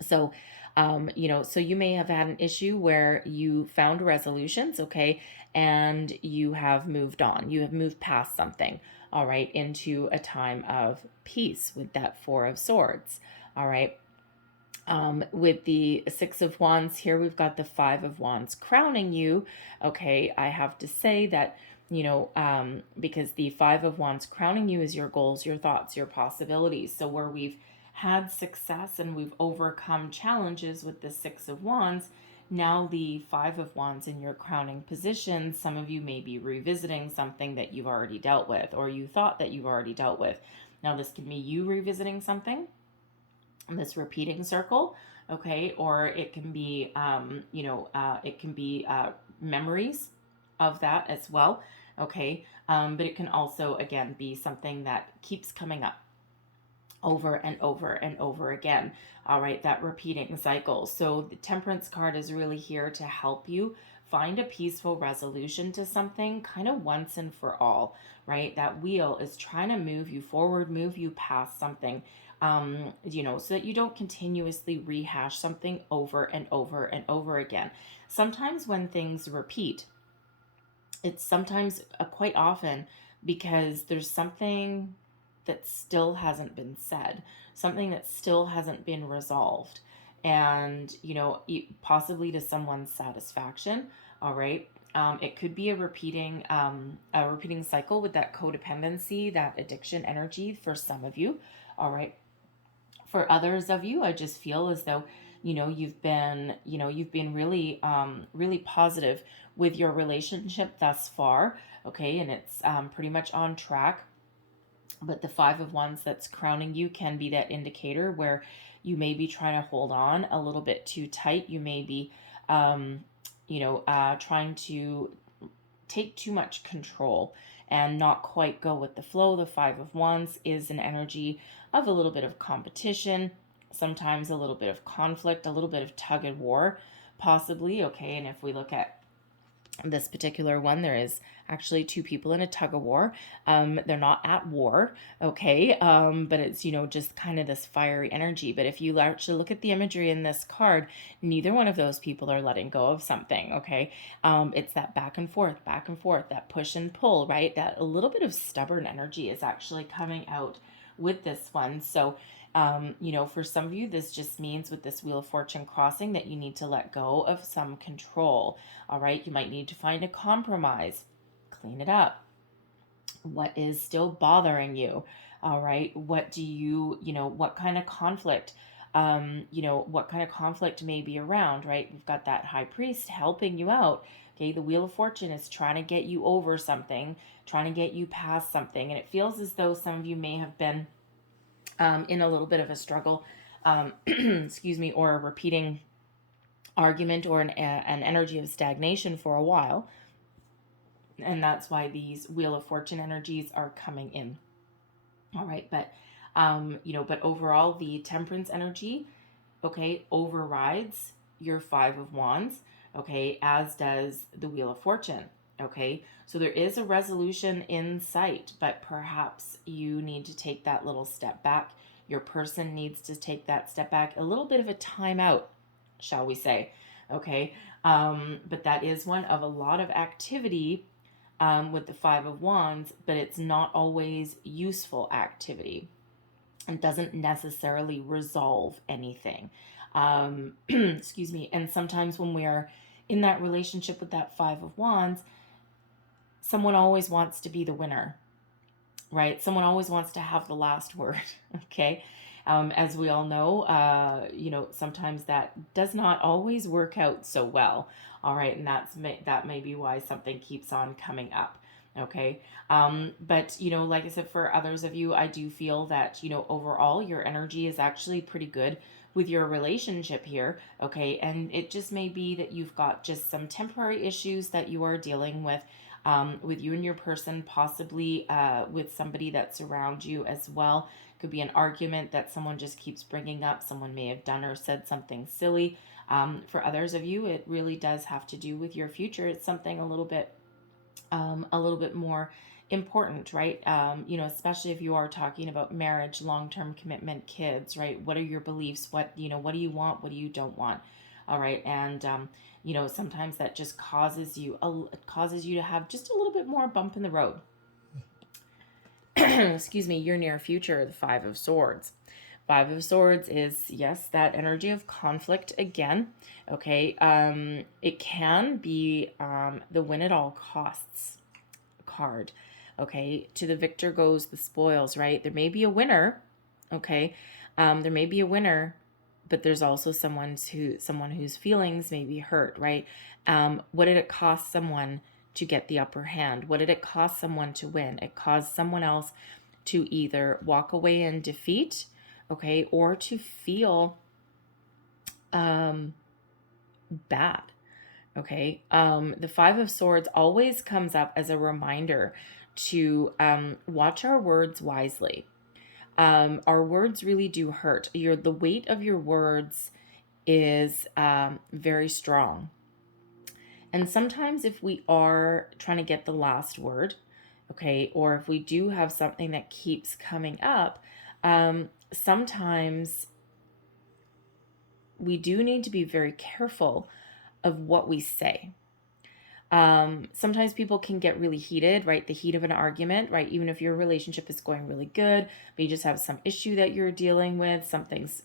So, so you may have had an issue where you found resolutions, okay, and you have moved on. You have moved past something, all right, into a time of peace with that Four of Swords, all right. With the Six of Wands here, we've got the Five of Wands crowning you. Okay, I have to say that, because the Five of Wands crowning you is your goals, your thoughts, your possibilities. So where we've had success and we've overcome challenges with the Six of Wands, Now the Five of Wands in your crowning position, some of you may be revisiting something that you've already dealt with, or you thought that you've already dealt with. Now this can be you revisiting something, this repeating circle, okay, or it can be, it can be memories of that as well, okay, but it can also, again, be something that keeps coming up over and over and over again. All right, that repeating cycle. So the Temperance card is really here to help you find a peaceful resolution to something kind of once and for all, right? That wheel is trying to move you forward, move you past something, so that you don't continuously rehash something over and over and over again. Sometimes when things repeat, it's sometimes quite often because there's something that still hasn't been said, something that still hasn't been resolved, and possibly to someone's satisfaction. All right. It could be a repeating cycle with that codependency, that addiction energy for some of you. All right. For others of you, I just feel as though you've been really really positive with your relationship thus far, okay, and it's pretty much on track. But the Five of Wands that's crowning you can be that indicator where you may be trying to hold on a little bit too tight. You may be, trying to take too much control and not quite go with the flow. The Five of Wands is an energy of a little bit of competition, sometimes a little bit of conflict, a little bit of tug and war, possibly. Okay, and if we look at this particular one, there is actually two people in a tug of war. They're not at war, okay, but it's just kind of this fiery energy. But if you actually look at the imagery in this card, neither one of those people are letting go of something, okay. It's that back and forth, that push and pull, right? That a little bit of stubborn energy is actually coming out with this one. So for some of you, this just means with this Wheel of Fortune crossing that you need to let go of some control. All right. You might need to find a compromise, clean it up. What is still bothering you? All right. What do what kind of conflict, what kind of conflict may be around, right? We've got that High Priest helping you out. Okay. The Wheel of Fortune is trying to get you over something, trying to get you past something. And it feels as though some of you may have been in a little bit of a struggle, excuse me, or a repeating argument or an energy of stagnation for a while. And that's why these Wheel of Fortune energies are coming in. All right. But, but overall, the Temperance energy, okay, overrides your Five of Wands, okay, as does the Wheel of Fortune. Okay, so there is a resolution in sight, but perhaps you need to take that little step back. Your person needs to take that step back, a little bit of a timeout, shall we say. Okay, but that is one of a lot of activity with the Five of Wands, but it's not always useful activity. It doesn't necessarily resolve anything. Excuse me. And sometimes when we are in that relationship with that Five of Wands, someone always wants to be the winner, right? Someone always wants to have the last word, okay? As we all know, sometimes that does not always work out so well, all right? And that may be why something keeps on coming up, okay? But, like I said, for others of you, I do feel that, overall your energy is actually pretty good with your relationship here, okay? And it just may be that you've got just some temporary issues that you are dealing with you and your person, possibly with somebody that's around you as well. Could be an argument that someone just keeps bringing up. Someone may have done or said something silly. For others of you, it really does have to do with your future. It's something a little bit more important, right? Especially if you are talking about marriage, long-term commitment, kids, right? What are your beliefs? What do you want? What do you don't want? All right. And, sometimes that just causes you to have just a little bit more bump in the road. Excuse me, your near future, the Five of Swords. Five of Swords is, yes, that energy of conflict again. Okay. It can be the win at all costs card. Okay. To the victor goes the spoils, right? There may be a winner. Okay. There may be a winner, but there's also someone whose feelings may be hurt, right? What did it cost someone to get the upper hand? What did it cost someone to win? It caused someone else to either walk away in defeat, okay, or to feel bad. Okay. The Five of Swords always comes up as a reminder to watch our words wisely. Our words really do hurt. The weight of your words is very strong. And sometimes if we are trying to get the last word, okay, or if we do have something that keeps coming up, sometimes we do need to be very careful of what we say. Sometimes people can get really heated, right? The heat of an argument, right? Even if your relationship is going really good, but you just have some issue that you're dealing with, something's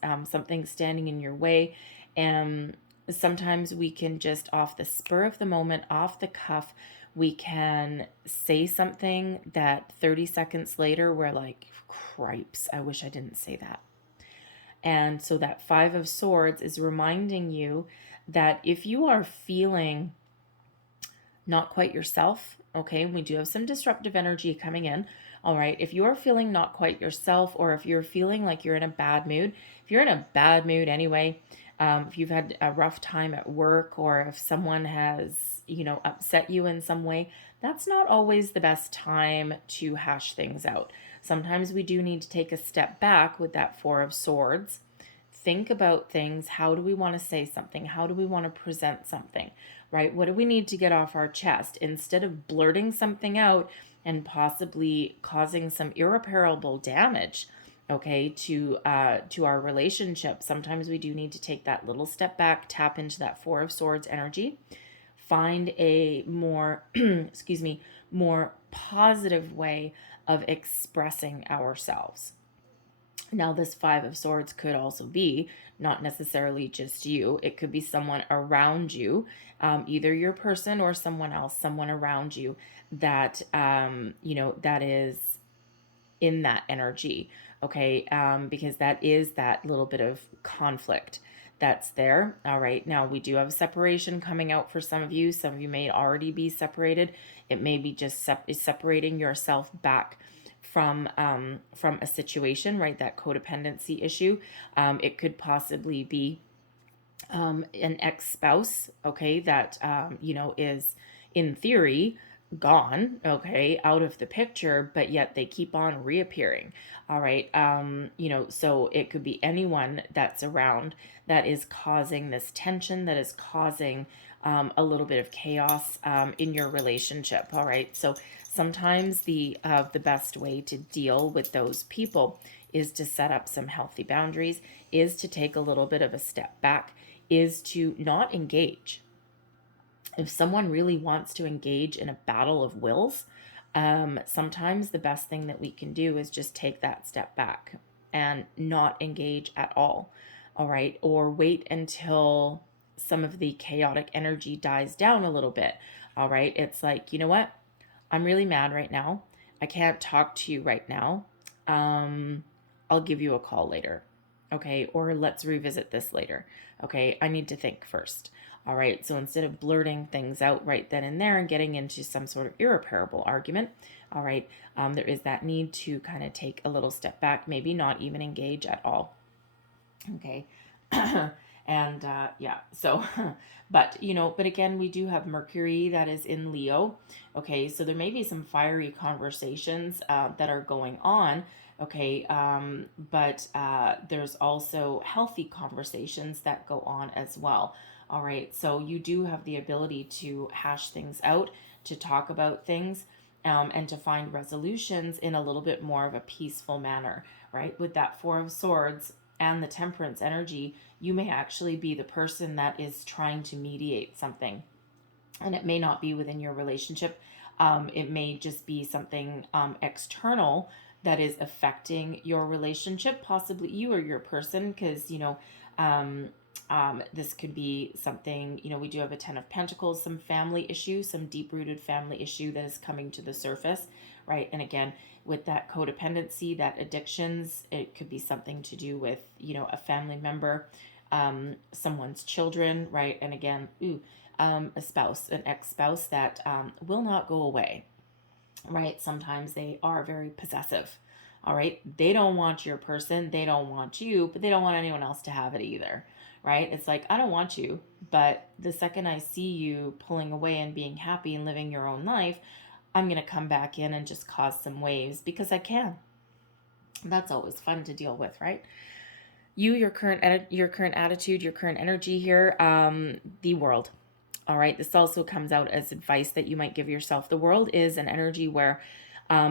standing in your way. And sometimes we can just off the spur of the moment, off the cuff, we can say something that 30 seconds later, we're like, cripes, I wish I didn't say that. And so that Five of Swords is reminding you that if you are feeling not quite yourself, okay, we do have some disruptive energy coming in, all right, if you are feeling not quite yourself, or if you're feeling like you're in a bad mood, if you're in a bad mood anyway, if you've had a rough time at work, or if someone has, upset you in some way, that's not always the best time to hash things out. Sometimes we do need to take a step back with that Four of Swords. Think about things. How do we want to say something? How do we want to present something, right? What do we need to get off our chest? Instead of blurting something out and possibly causing some irreparable damage, okay, to our relationship, sometimes we do need to take that little step back, tap into that Four of Swords energy, find a more, more positive way of expressing ourselves. Now, this Five of Swords could also be not necessarily just you. It could be someone around you, either your person or someone else, someone around you that, that is in that energy, okay? Because that is that little bit of conflict that's there. All right. Now, we do have separation coming out for some of you. Some of you may already be separated. It may be just separating yourself back from a situation, right? That codependency issue. It could possibly be an ex-spouse, okay, that is in theory gone, okay, out of the picture, but yet they keep on reappearing. All right. So it could be anyone that's around that is causing this tension, that is causing a little bit of chaos in your relationship. All right. So sometimes the best way to deal with those people is to set up some healthy boundaries, is to take a little bit of a step back, is to not engage. If someone really wants to engage in a battle of wills, sometimes the best thing that we can do is just take that step back and not engage at all. All right. Or wait until some of the chaotic energy dies down a little bit. All right. It's like, you know what? I'm really mad right now. I can't talk to you right now. I'll give you a call later. Okay. Or let's revisit this later. Okay. I need to think first. All right. So instead of blurting things out right then and there and getting into some sort of irreparable argument, all right, there is that need to kind of take a little step back, maybe not even engage at all. Okay. And so, but again, we do have Mercury that is in Leo. Okay. So there may be some fiery conversations that are going on. Okay. But there's also healthy conversations that go on as well. All right. So you do have the ability to hash things out, to talk about things, and to find resolutions in a little bit more of a peaceful manner, right? With that Four of Swords and the Temperance energy, you may actually be the person that is trying to mediate something. And it may not be within your relationship. It may just be something external that is affecting your relationship, possibly you or your person, because, this could be something, we do have a Ten of Pentacles, some family issue, some deep-rooted family issue that is coming to the surface, right? And again, with that codependency, that addictions, it could be something to do with, a family member someone's children, right? And again, a spouse, an ex-spouse that will not go away, right? Sometimes they are very possessive, all right? They don't want your person, they don't want you, but they don't want anyone else to have it either, right? It's like, I don't want you, but the second I see you pulling away and being happy and living your own life, I'm going to come back in and just cause some waves because I can. That's always fun to deal with, right? Your current attitude, your current energy here, the world. All right. This also comes out as advice that you might give yourself. The world is an energy where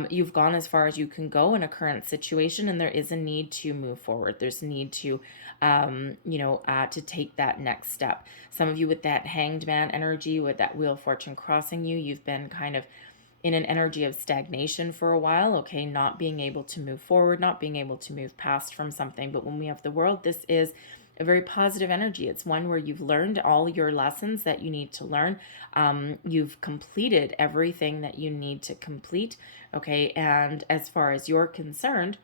you've gone as far as you can go in a current situation, and there is a need to move forward. There's a need to, to take that next step. Some of you with that hanged man energy, with that wheel of fortune crossing you, you've been kind of in an energy of stagnation for a while, okay, not being able to move forward, not being able to move past from something. But when we have the world, this is a very positive energy. It's one where you've learned all your lessons that you need to learn. You've completed everything that you need to complete, okay? And as far as you're concerned,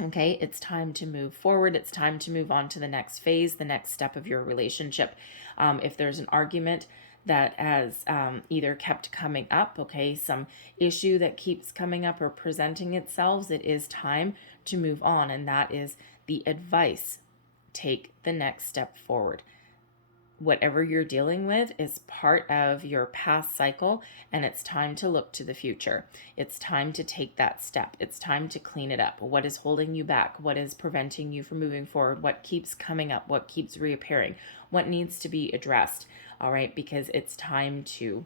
okay, it's time to move forward. It's time to move on to the next phase, the next step of your relationship. If there's an argument that has either kept coming up, okay, some issue that keeps coming up or presenting itself, it is time to move on. And that is the advice. Take the next step forward. Whatever you're dealing with is part of your past cycle, and it's time to look to the future. It's time to take that step. It's time to clean it up. What is holding you back? What is preventing you from moving forward? What keeps coming up? What keeps reappearing? What needs to be addressed? All right, because it's time to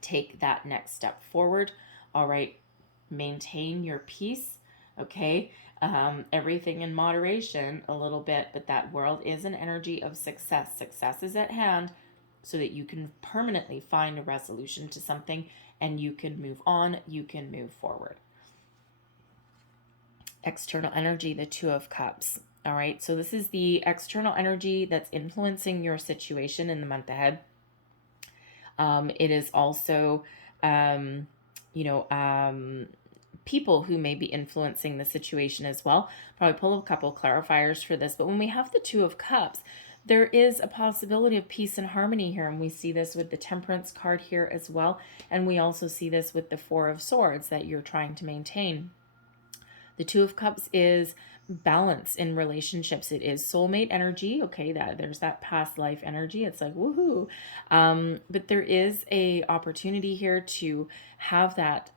take that next step forward. All right, maintain your peace, okay? Everything in moderation a little bit, but that world is an energy of success. Success is at hand so that you can permanently find a resolution to something and you can move on, you can move forward. External energy, the Two of Cups. All right, so this is the external energy that's influencing your situation in the month ahead. It is also, people who may be influencing the situation as well. Probably pull a couple clarifiers for this, but when we have the Two of Cups, there is a possibility of peace and harmony here, and we see this with the Temperance card here as well, and we also see this with the Four of Swords that you're trying to maintain. The Two of Cups is balance in relationships. It is soulmate energy, okay, that there's that past life energy. It's like woohoo, but there is a opportunity here to have that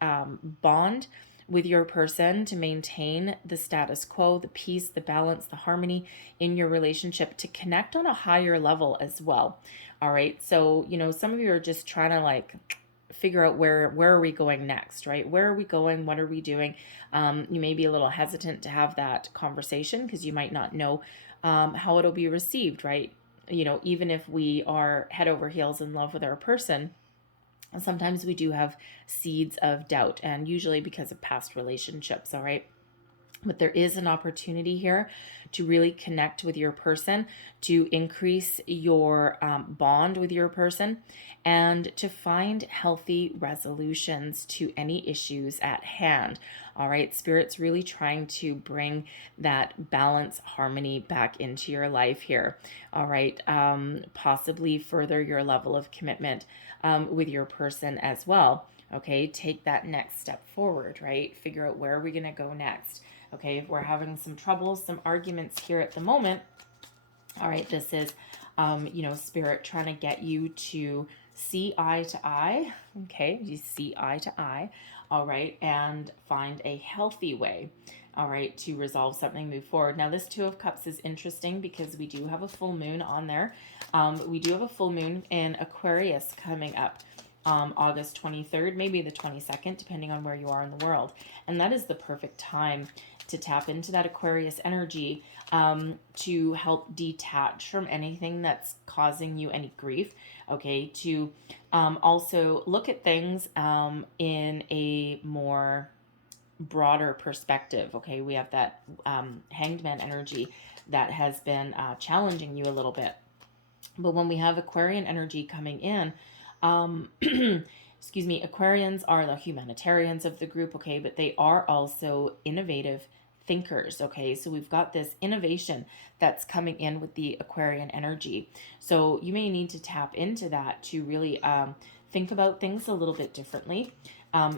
bond with your person, to maintain the status quo, the peace, the balance, the harmony in your relationship, to connect on a higher level as well. All right, so some of you are just trying to figure out where are we going next, right? Where are we going? What are we doing? You may be a little hesitant to have that conversation because you might not know how it'll be received, right? Even if we are head over heels in love with our person, sometimes we do have seeds of doubt, and usually because of past relationships, all right? But there is an opportunity here to really connect with your person, to increase your bond with your person, and to find healthy resolutions to any issues at hand. All right, Spirit's really trying to bring that balance, harmony back into your life here. All right, possibly further your level of commitment with your person as well. Okay, take that next step forward, right? Figure out where are we going to go next. Okay, if we're having some troubles, some arguments here at the moment, all right, this is, Spirit trying to get you to see eye to eye, okay, you see eye to eye, all right, and find a healthy way, all right, to resolve something, move forward. Now, this Two of Cups is interesting because we do have a full moon on there. We do have a full moon in Aquarius coming up. August 23rd, maybe the 22nd, depending on where you are in the world. And that is the perfect time to tap into that Aquarius energy to help detach from anything that's causing you any grief, okay, to also look at things in a more broader perspective, okay? We have that Hanged Man energy that has been challenging you a little bit. But when we have Aquarian energy coming in, excuse me, Aquarians are the humanitarians of the group, okay, but they are also innovative thinkers. Okay, so we've got this innovation that's coming in with the Aquarian energy. So you may need to tap into that to really think about things a little bit differently.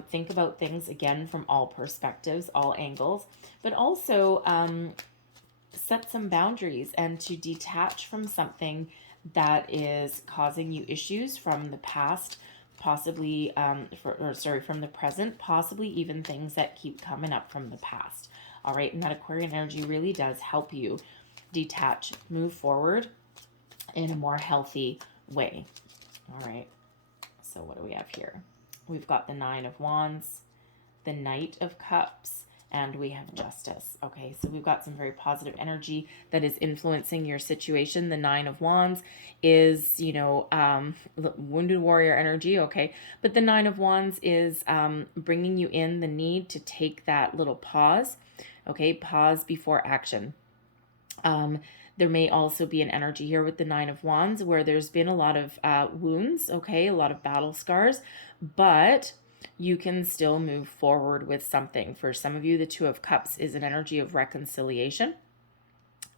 Think about things again from all perspectives, all angles, but also set some boundaries and to detach from something that is causing you issues from the past, possibly from the present, possibly even things that keep coming up from the past. All right, and that Aquarian energy really does help you detach, move forward in a more healthy way. All right, so what do we have here? We've got the Nine of Wands, the Knight of Cups, and we have Justice. Okay, so we've got some very positive energy that is influencing your situation. The Nine of Wands is, wounded warrior energy, okay? But the Nine of Wands is bringing you in the need to take that little pause, okay? Pause before action. There may also be an energy here with the Nine of Wands where there's been a lot of wounds, okay? A lot of battle scars, but you can still move forward with something. For some of you, the Two of Cups is an energy of reconciliation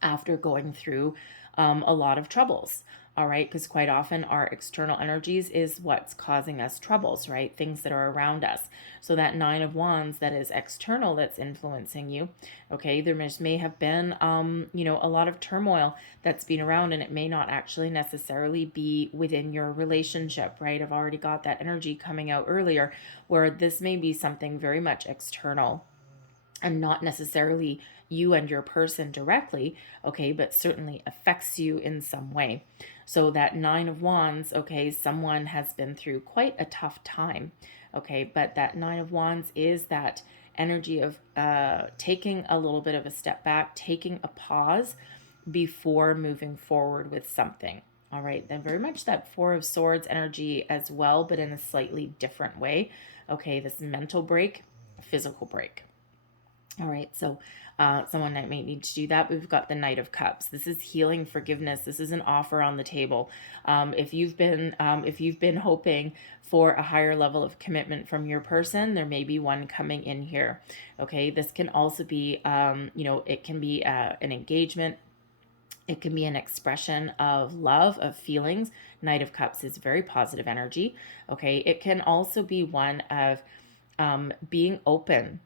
after going through a lot of troubles. All right, because quite often our external energies is what's causing us troubles, right? Things that are around us. So that Nine of Wands that is external that's influencing you, okay, there may have been, a lot of turmoil that's been around, and it may not actually necessarily be within your relationship, right? I've already got that energy coming out earlier where this may be something very much external and not necessarily you and your person directly, okay, but certainly affects you in some way. So that Nine of Wands, okay, someone has been through quite a tough time, okay, but that Nine of Wands is that energy of taking a little bit of a step back, taking a pause before moving forward with something. All right, then very much that Four of Swords energy as well, but in a slightly different way. Okay, this mental break, physical break. All right, so someone might need to do that. We've got the Knight of Cups. This is healing, forgiveness. This is an offer on the table. If you've been hoping for a higher level of commitment from your person, there may be one coming in here. Okay, this can also be, it can be an engagement. It can be an expression of love, of feelings. Knight of Cups is very positive energy. Okay, it can also be one of being open.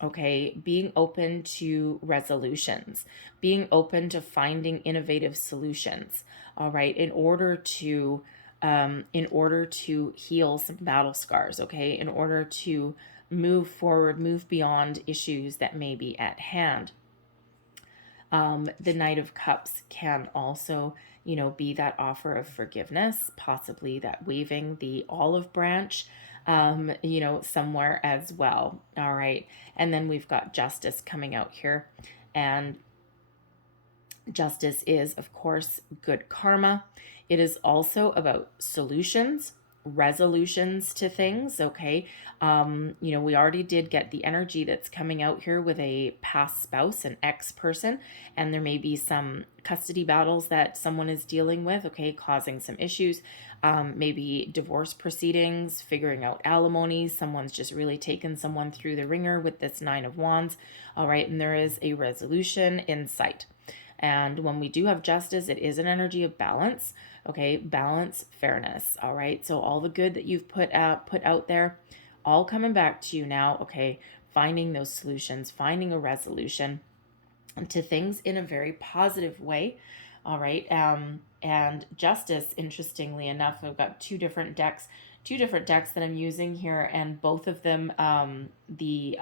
Okay, being open to resolutions, being open to finding innovative solutions. All right, in order to heal some battle scars. Okay, in order to move forward, move beyond issues that may be at hand. The Knight of Cups can also, be that offer of forgiveness, possibly that waving the olive branch, somewhere as well. All right. And then we've got Justice coming out here. And Justice is, of course, good karma. It is also about solutions, resolutions to things. Okay. We already did get the energy that's coming out here with a past spouse, an ex-person, and there may be some custody battles that someone is dealing with, okay, causing some issues. Maybe divorce proceedings, figuring out alimony. Someone's just really taken someone through the ringer with this Nine of Wands. All right. And there is a resolution in sight. And when we do have Justice, it is an energy of balance. Okay, balance, fairness. All right, so all the good that you've put out there, all coming back to you now. Okay, finding those solutions, finding a resolution to things in a very positive way. All right, and Justice, interestingly enough, I've got two different decks that I'm using here, and both of them, the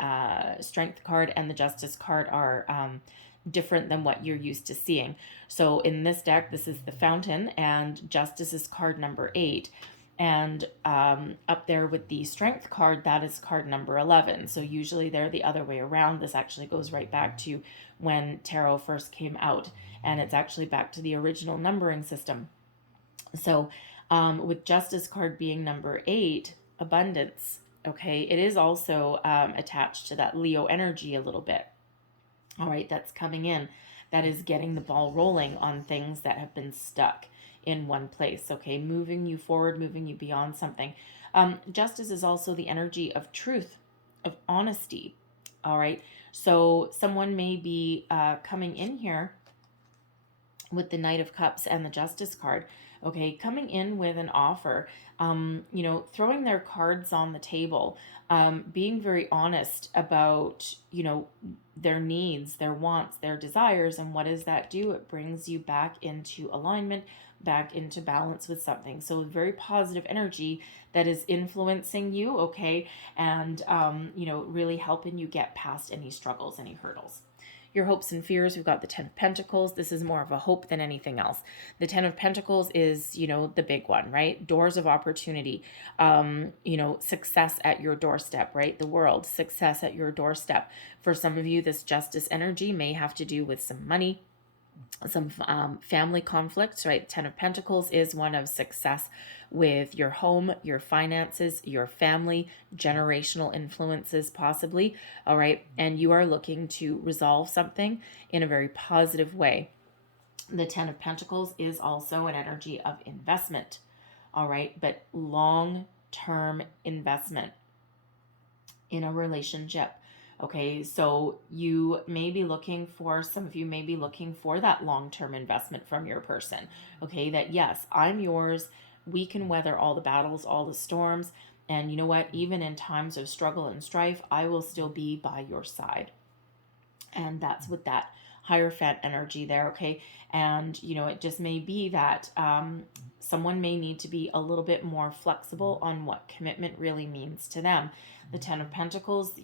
Strength card and the Justice card, are different than what you're used to seeing. So in this deck, this is the Fountain, and Justice is card number 8. And up there with the Strength card, that is card number 11. So usually they're the other way around. This actually goes right back to when tarot first came out, and it's actually back to the original numbering system. So with Justice card being number 8, abundance, okay, it is also attached to that Leo energy a little bit. All right, that's coming in. That is getting the ball rolling on things that have been stuck in one place, okay, moving you forward, moving you beyond something. Justice is also the energy of truth, of honesty, All right. So someone may be coming in here with the Knight of Cups and the Justice card, okay, coming in with an offer, throwing their cards on the table, being very honest about, their needs, their wants, their desires. And what does that do? It brings you back into alignment, back into balance with something. So very positive energy that is influencing you, okay, and, really helping you get past any struggles, any hurdles. Your hopes and fears, we've got the Ten of Pentacles. This is more of a hope than anything else. The Ten of Pentacles is, the big one, right? Doors of opportunity, success at your doorstep, right? The world, success at your doorstep. For some of you, this Justice energy may have to do with some money, some family conflicts, right? Ten of Pentacles is one of success with your home, your finances, your family, generational influences possibly, all right? And you are looking to resolve something in a very positive way. The Ten of Pentacles is also an energy of investment, all right? But long-term investment in a relationship. Okay, so you may be looking for, some of you may be looking for that long-term investment from your person. Okay, that yes, I'm yours. We can weather all the battles, all the storms. And you know what? Even in times of struggle and strife, I will still be by your side. And that's with that Hierophant energy there, okay? And, it just may be that someone may need to be a little bit more flexible on what commitment really means to them. The Ten of Pentacles,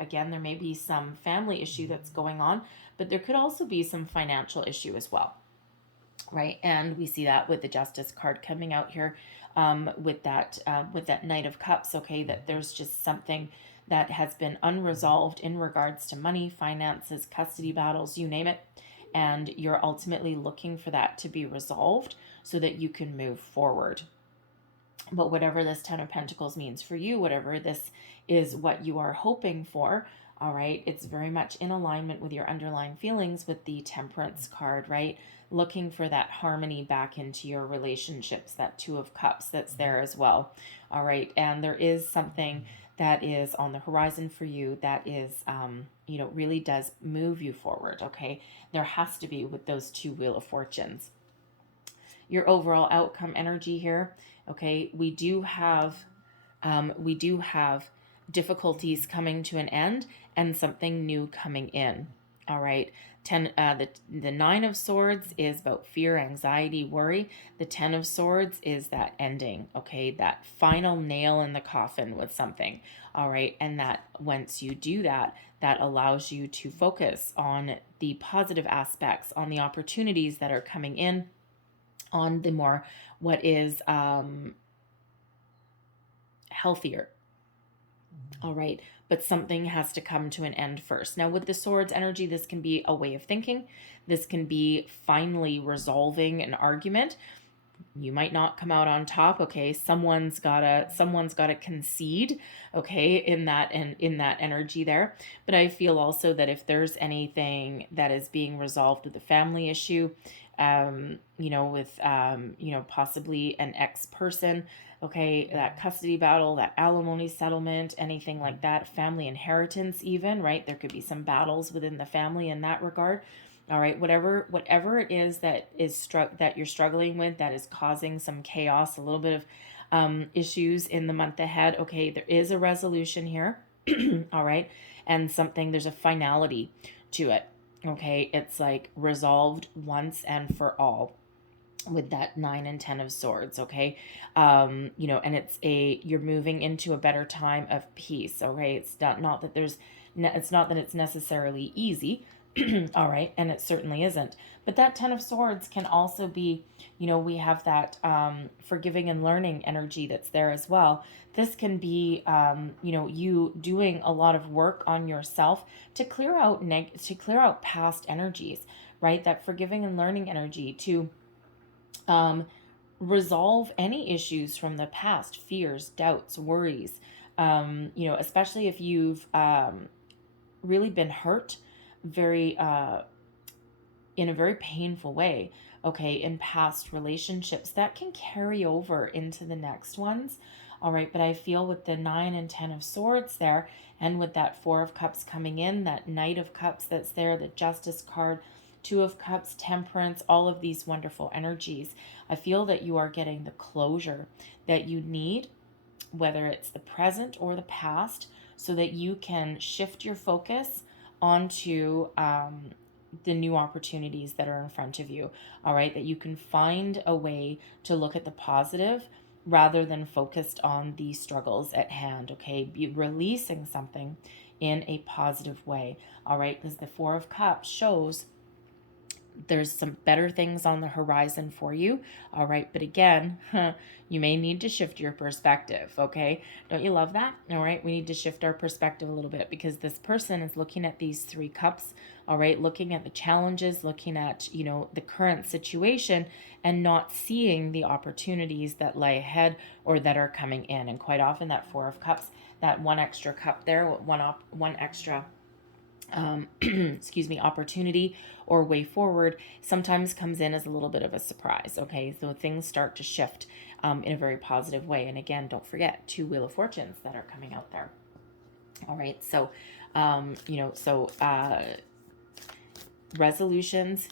again, there may be some family issue that's going on, but there could also be some financial issue as well, right? And we see that with the Justice card coming out here with that Knight of Cups, okay, that there's just something that has been unresolved in regards to money, finances, custody battles, you name it. And you're ultimately looking for that to be resolved so that you can move forward. But whatever this Ten of Pentacles means for you, whatever this is what you are hoping for, all right, it's very much in alignment with your underlying feelings with the Temperance card, right? Looking for that harmony back into your relationships, that Two of Cups that's there as well, all right? And there is something that is on the horizon for you that is, really does move you forward, okay? There has to be with those two Wheel of Fortunes. Your overall outcome energy here, okay? We do have difficulties coming to an end and something new coming in, all right? The Nine of Swords is about fear, anxiety, worry. The Ten of Swords is that ending, okay? That final nail in the coffin with something, all right? And that once you do that, that allows you to focus on the positive aspects, on the opportunities that are coming in, on the more what is healthier, all right? But something has to come to an end first. Now, with the Swords energy, this can be a way of thinking. This can be finally resolving an argument. You might not come out on top, okay? Someone's gotta concede, okay, in that energy there. But I feel also that if there's anything that is being resolved with the family issue, with possibly an ex-person, okay, that custody battle, that alimony settlement, anything like that, family inheritance even, right? There could be some battles within the family in that regard. All right, whatever it is that you're struggling with, that is causing some chaos, a little bit of issues in the month ahead. Okay, there is a resolution here. All right, and there's a finality to it. Okay, it's like resolved once and for all with that 9 and 10 of Swords, okay? And you're moving into a better time of peace, okay? It's not that it's necessarily easy, all right, and it certainly isn't. But that 10 of Swords can also be, we have that forgiving and learning energy that's there as well. This can be, you doing a lot of work on yourself to clear out past energies, right? That forgiving and learning energy to resolve any issues from the past, fears, doubts, worries, especially if you've really been hurt very in a very painful way, okay, in past relationships that can carry over into the next ones, All right, but I feel with the 9 and 10 of Swords there, and with that 4 of Cups coming in, that Knight of Cups that's there, the Justice card, 2 of Cups, Temperance, all of these wonderful energies, I feel that you are getting the closure that you need, whether it's the present or the past, so that you can shift your focus onto the new opportunities that are in front of you. All right, that you can find a way to look at the positive rather than focused on the struggles at hand. Okay, be releasing something in a positive way. All right, because the 4 of Cups shows there's some better things on the horizon for you. All right, but again, you may need to shift your perspective. Okay, don't you love that? All right, we need to shift our perspective a little bit, because this person is looking at these 3 cups. All right, looking at the challenges, looking at, you know, the current situation, and not seeing the opportunities that lie ahead or that are coming in. And quite often that 4 of Cups, that one extra cup there, one extra excuse me, opportunity or way forward sometimes comes in as a little bit of a surprise. Okay, so things start to shift in a very positive way. And again, don't forget 2 Wheel of Fortunes that are coming out there. All right, so resolutions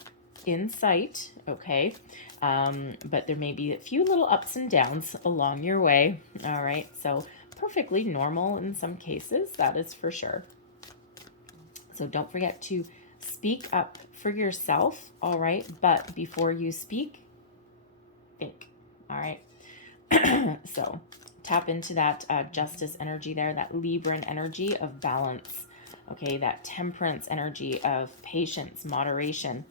in sight. Okay, but there may be a few little ups and downs along your way. All right, so perfectly normal in some cases, that is for sure. So don't forget to speak up for yourself, all right? But before you speak, think, all right? So tap into that Justice energy there, that Libran energy of balance, okay? That Temperance energy of patience, moderation,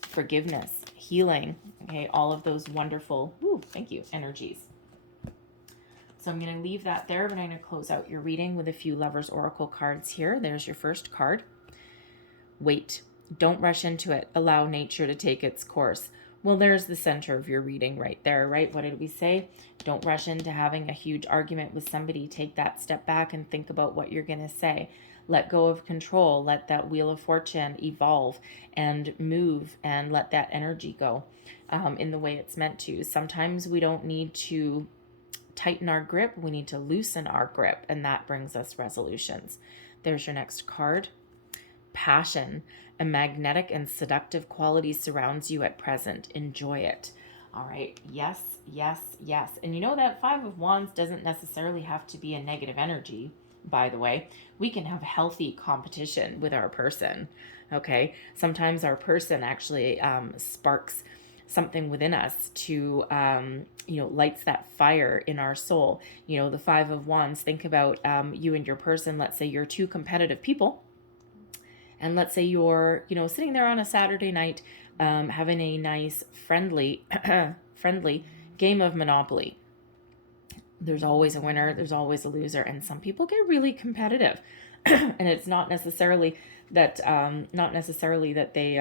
forgiveness, healing, okay? All of those wonderful, thank you, energies. So I'm going to leave that there, but I'm going to close out your reading with a few Lovers Oracle cards here. There's your first card. Wait. Don't rush into it. Allow nature to take its course. Well, there's the center of your reading right there, right? What did we say? Don't rush into having a huge argument with somebody. Take that step back and think about what you're going to say. Let go of control. Let that Wheel of Fortune evolve and move, and let that energy go in the way it's meant to. Sometimes we don't need to tighten our grip, we need to loosen our grip, and that brings us resolutions. There's your next card. Passion. A magnetic and seductive quality surrounds you at present. Enjoy it. All right. Yes, yes, yes. And you know that 5 of Wands doesn't necessarily have to be a negative energy, by the way. We can have healthy competition with our person. Okay. Sometimes our person actually sparks something within us to, lights that fire in our soul. You know, the 5 of Wands, think about you and your person. Let's say you're 2 competitive people. And let's say you're, sitting there on a Saturday night, having a nice, friendly game of Monopoly. There's always a winner. There's always a loser. And some people get really competitive. And it's not necessarily that, they,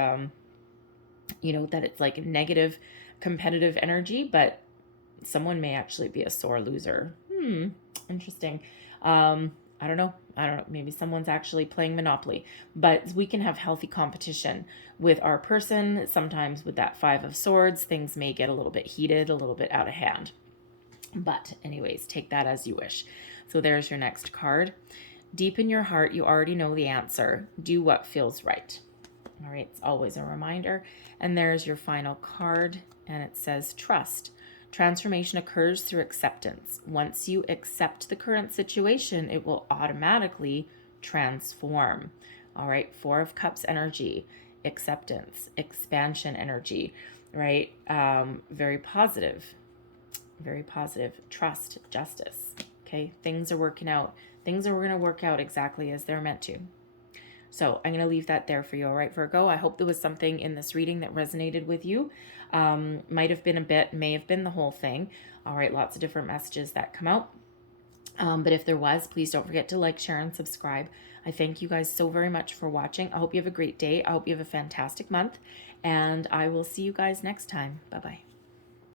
that it's like negative competitive energy, but someone may actually be a sore loser. Interesting. I don't know. Maybe someone's actually playing Monopoly, but we can have healthy competition with our person. Sometimes with that 5 of Swords, things may get a little bit heated, a little bit out of hand. But anyways, take that as you wish. So there's your next card. Deep in your heart, you already know the answer. Do what feels right. All right, it's always a reminder. And there's your final card, and it says trust. Transformation occurs through acceptance. Once you accept the current situation, it will automatically transform. All right, 4 of Cups energy, acceptance, expansion energy, right? Very positive, trust, justice. Okay, things are working out. Things are going to work out exactly as they're meant to. So I'm going to leave that there for you. All right, Virgo, I hope there was something in this reading that resonated with you. Might have been a bit, may have been the whole thing. All right, lots of different messages that come out. But if there was, please don't forget to like, share, and subscribe. I thank you guys so very much for watching. I hope you have a great day. I hope you have a fantastic month. And I will see you guys next time. Bye-bye.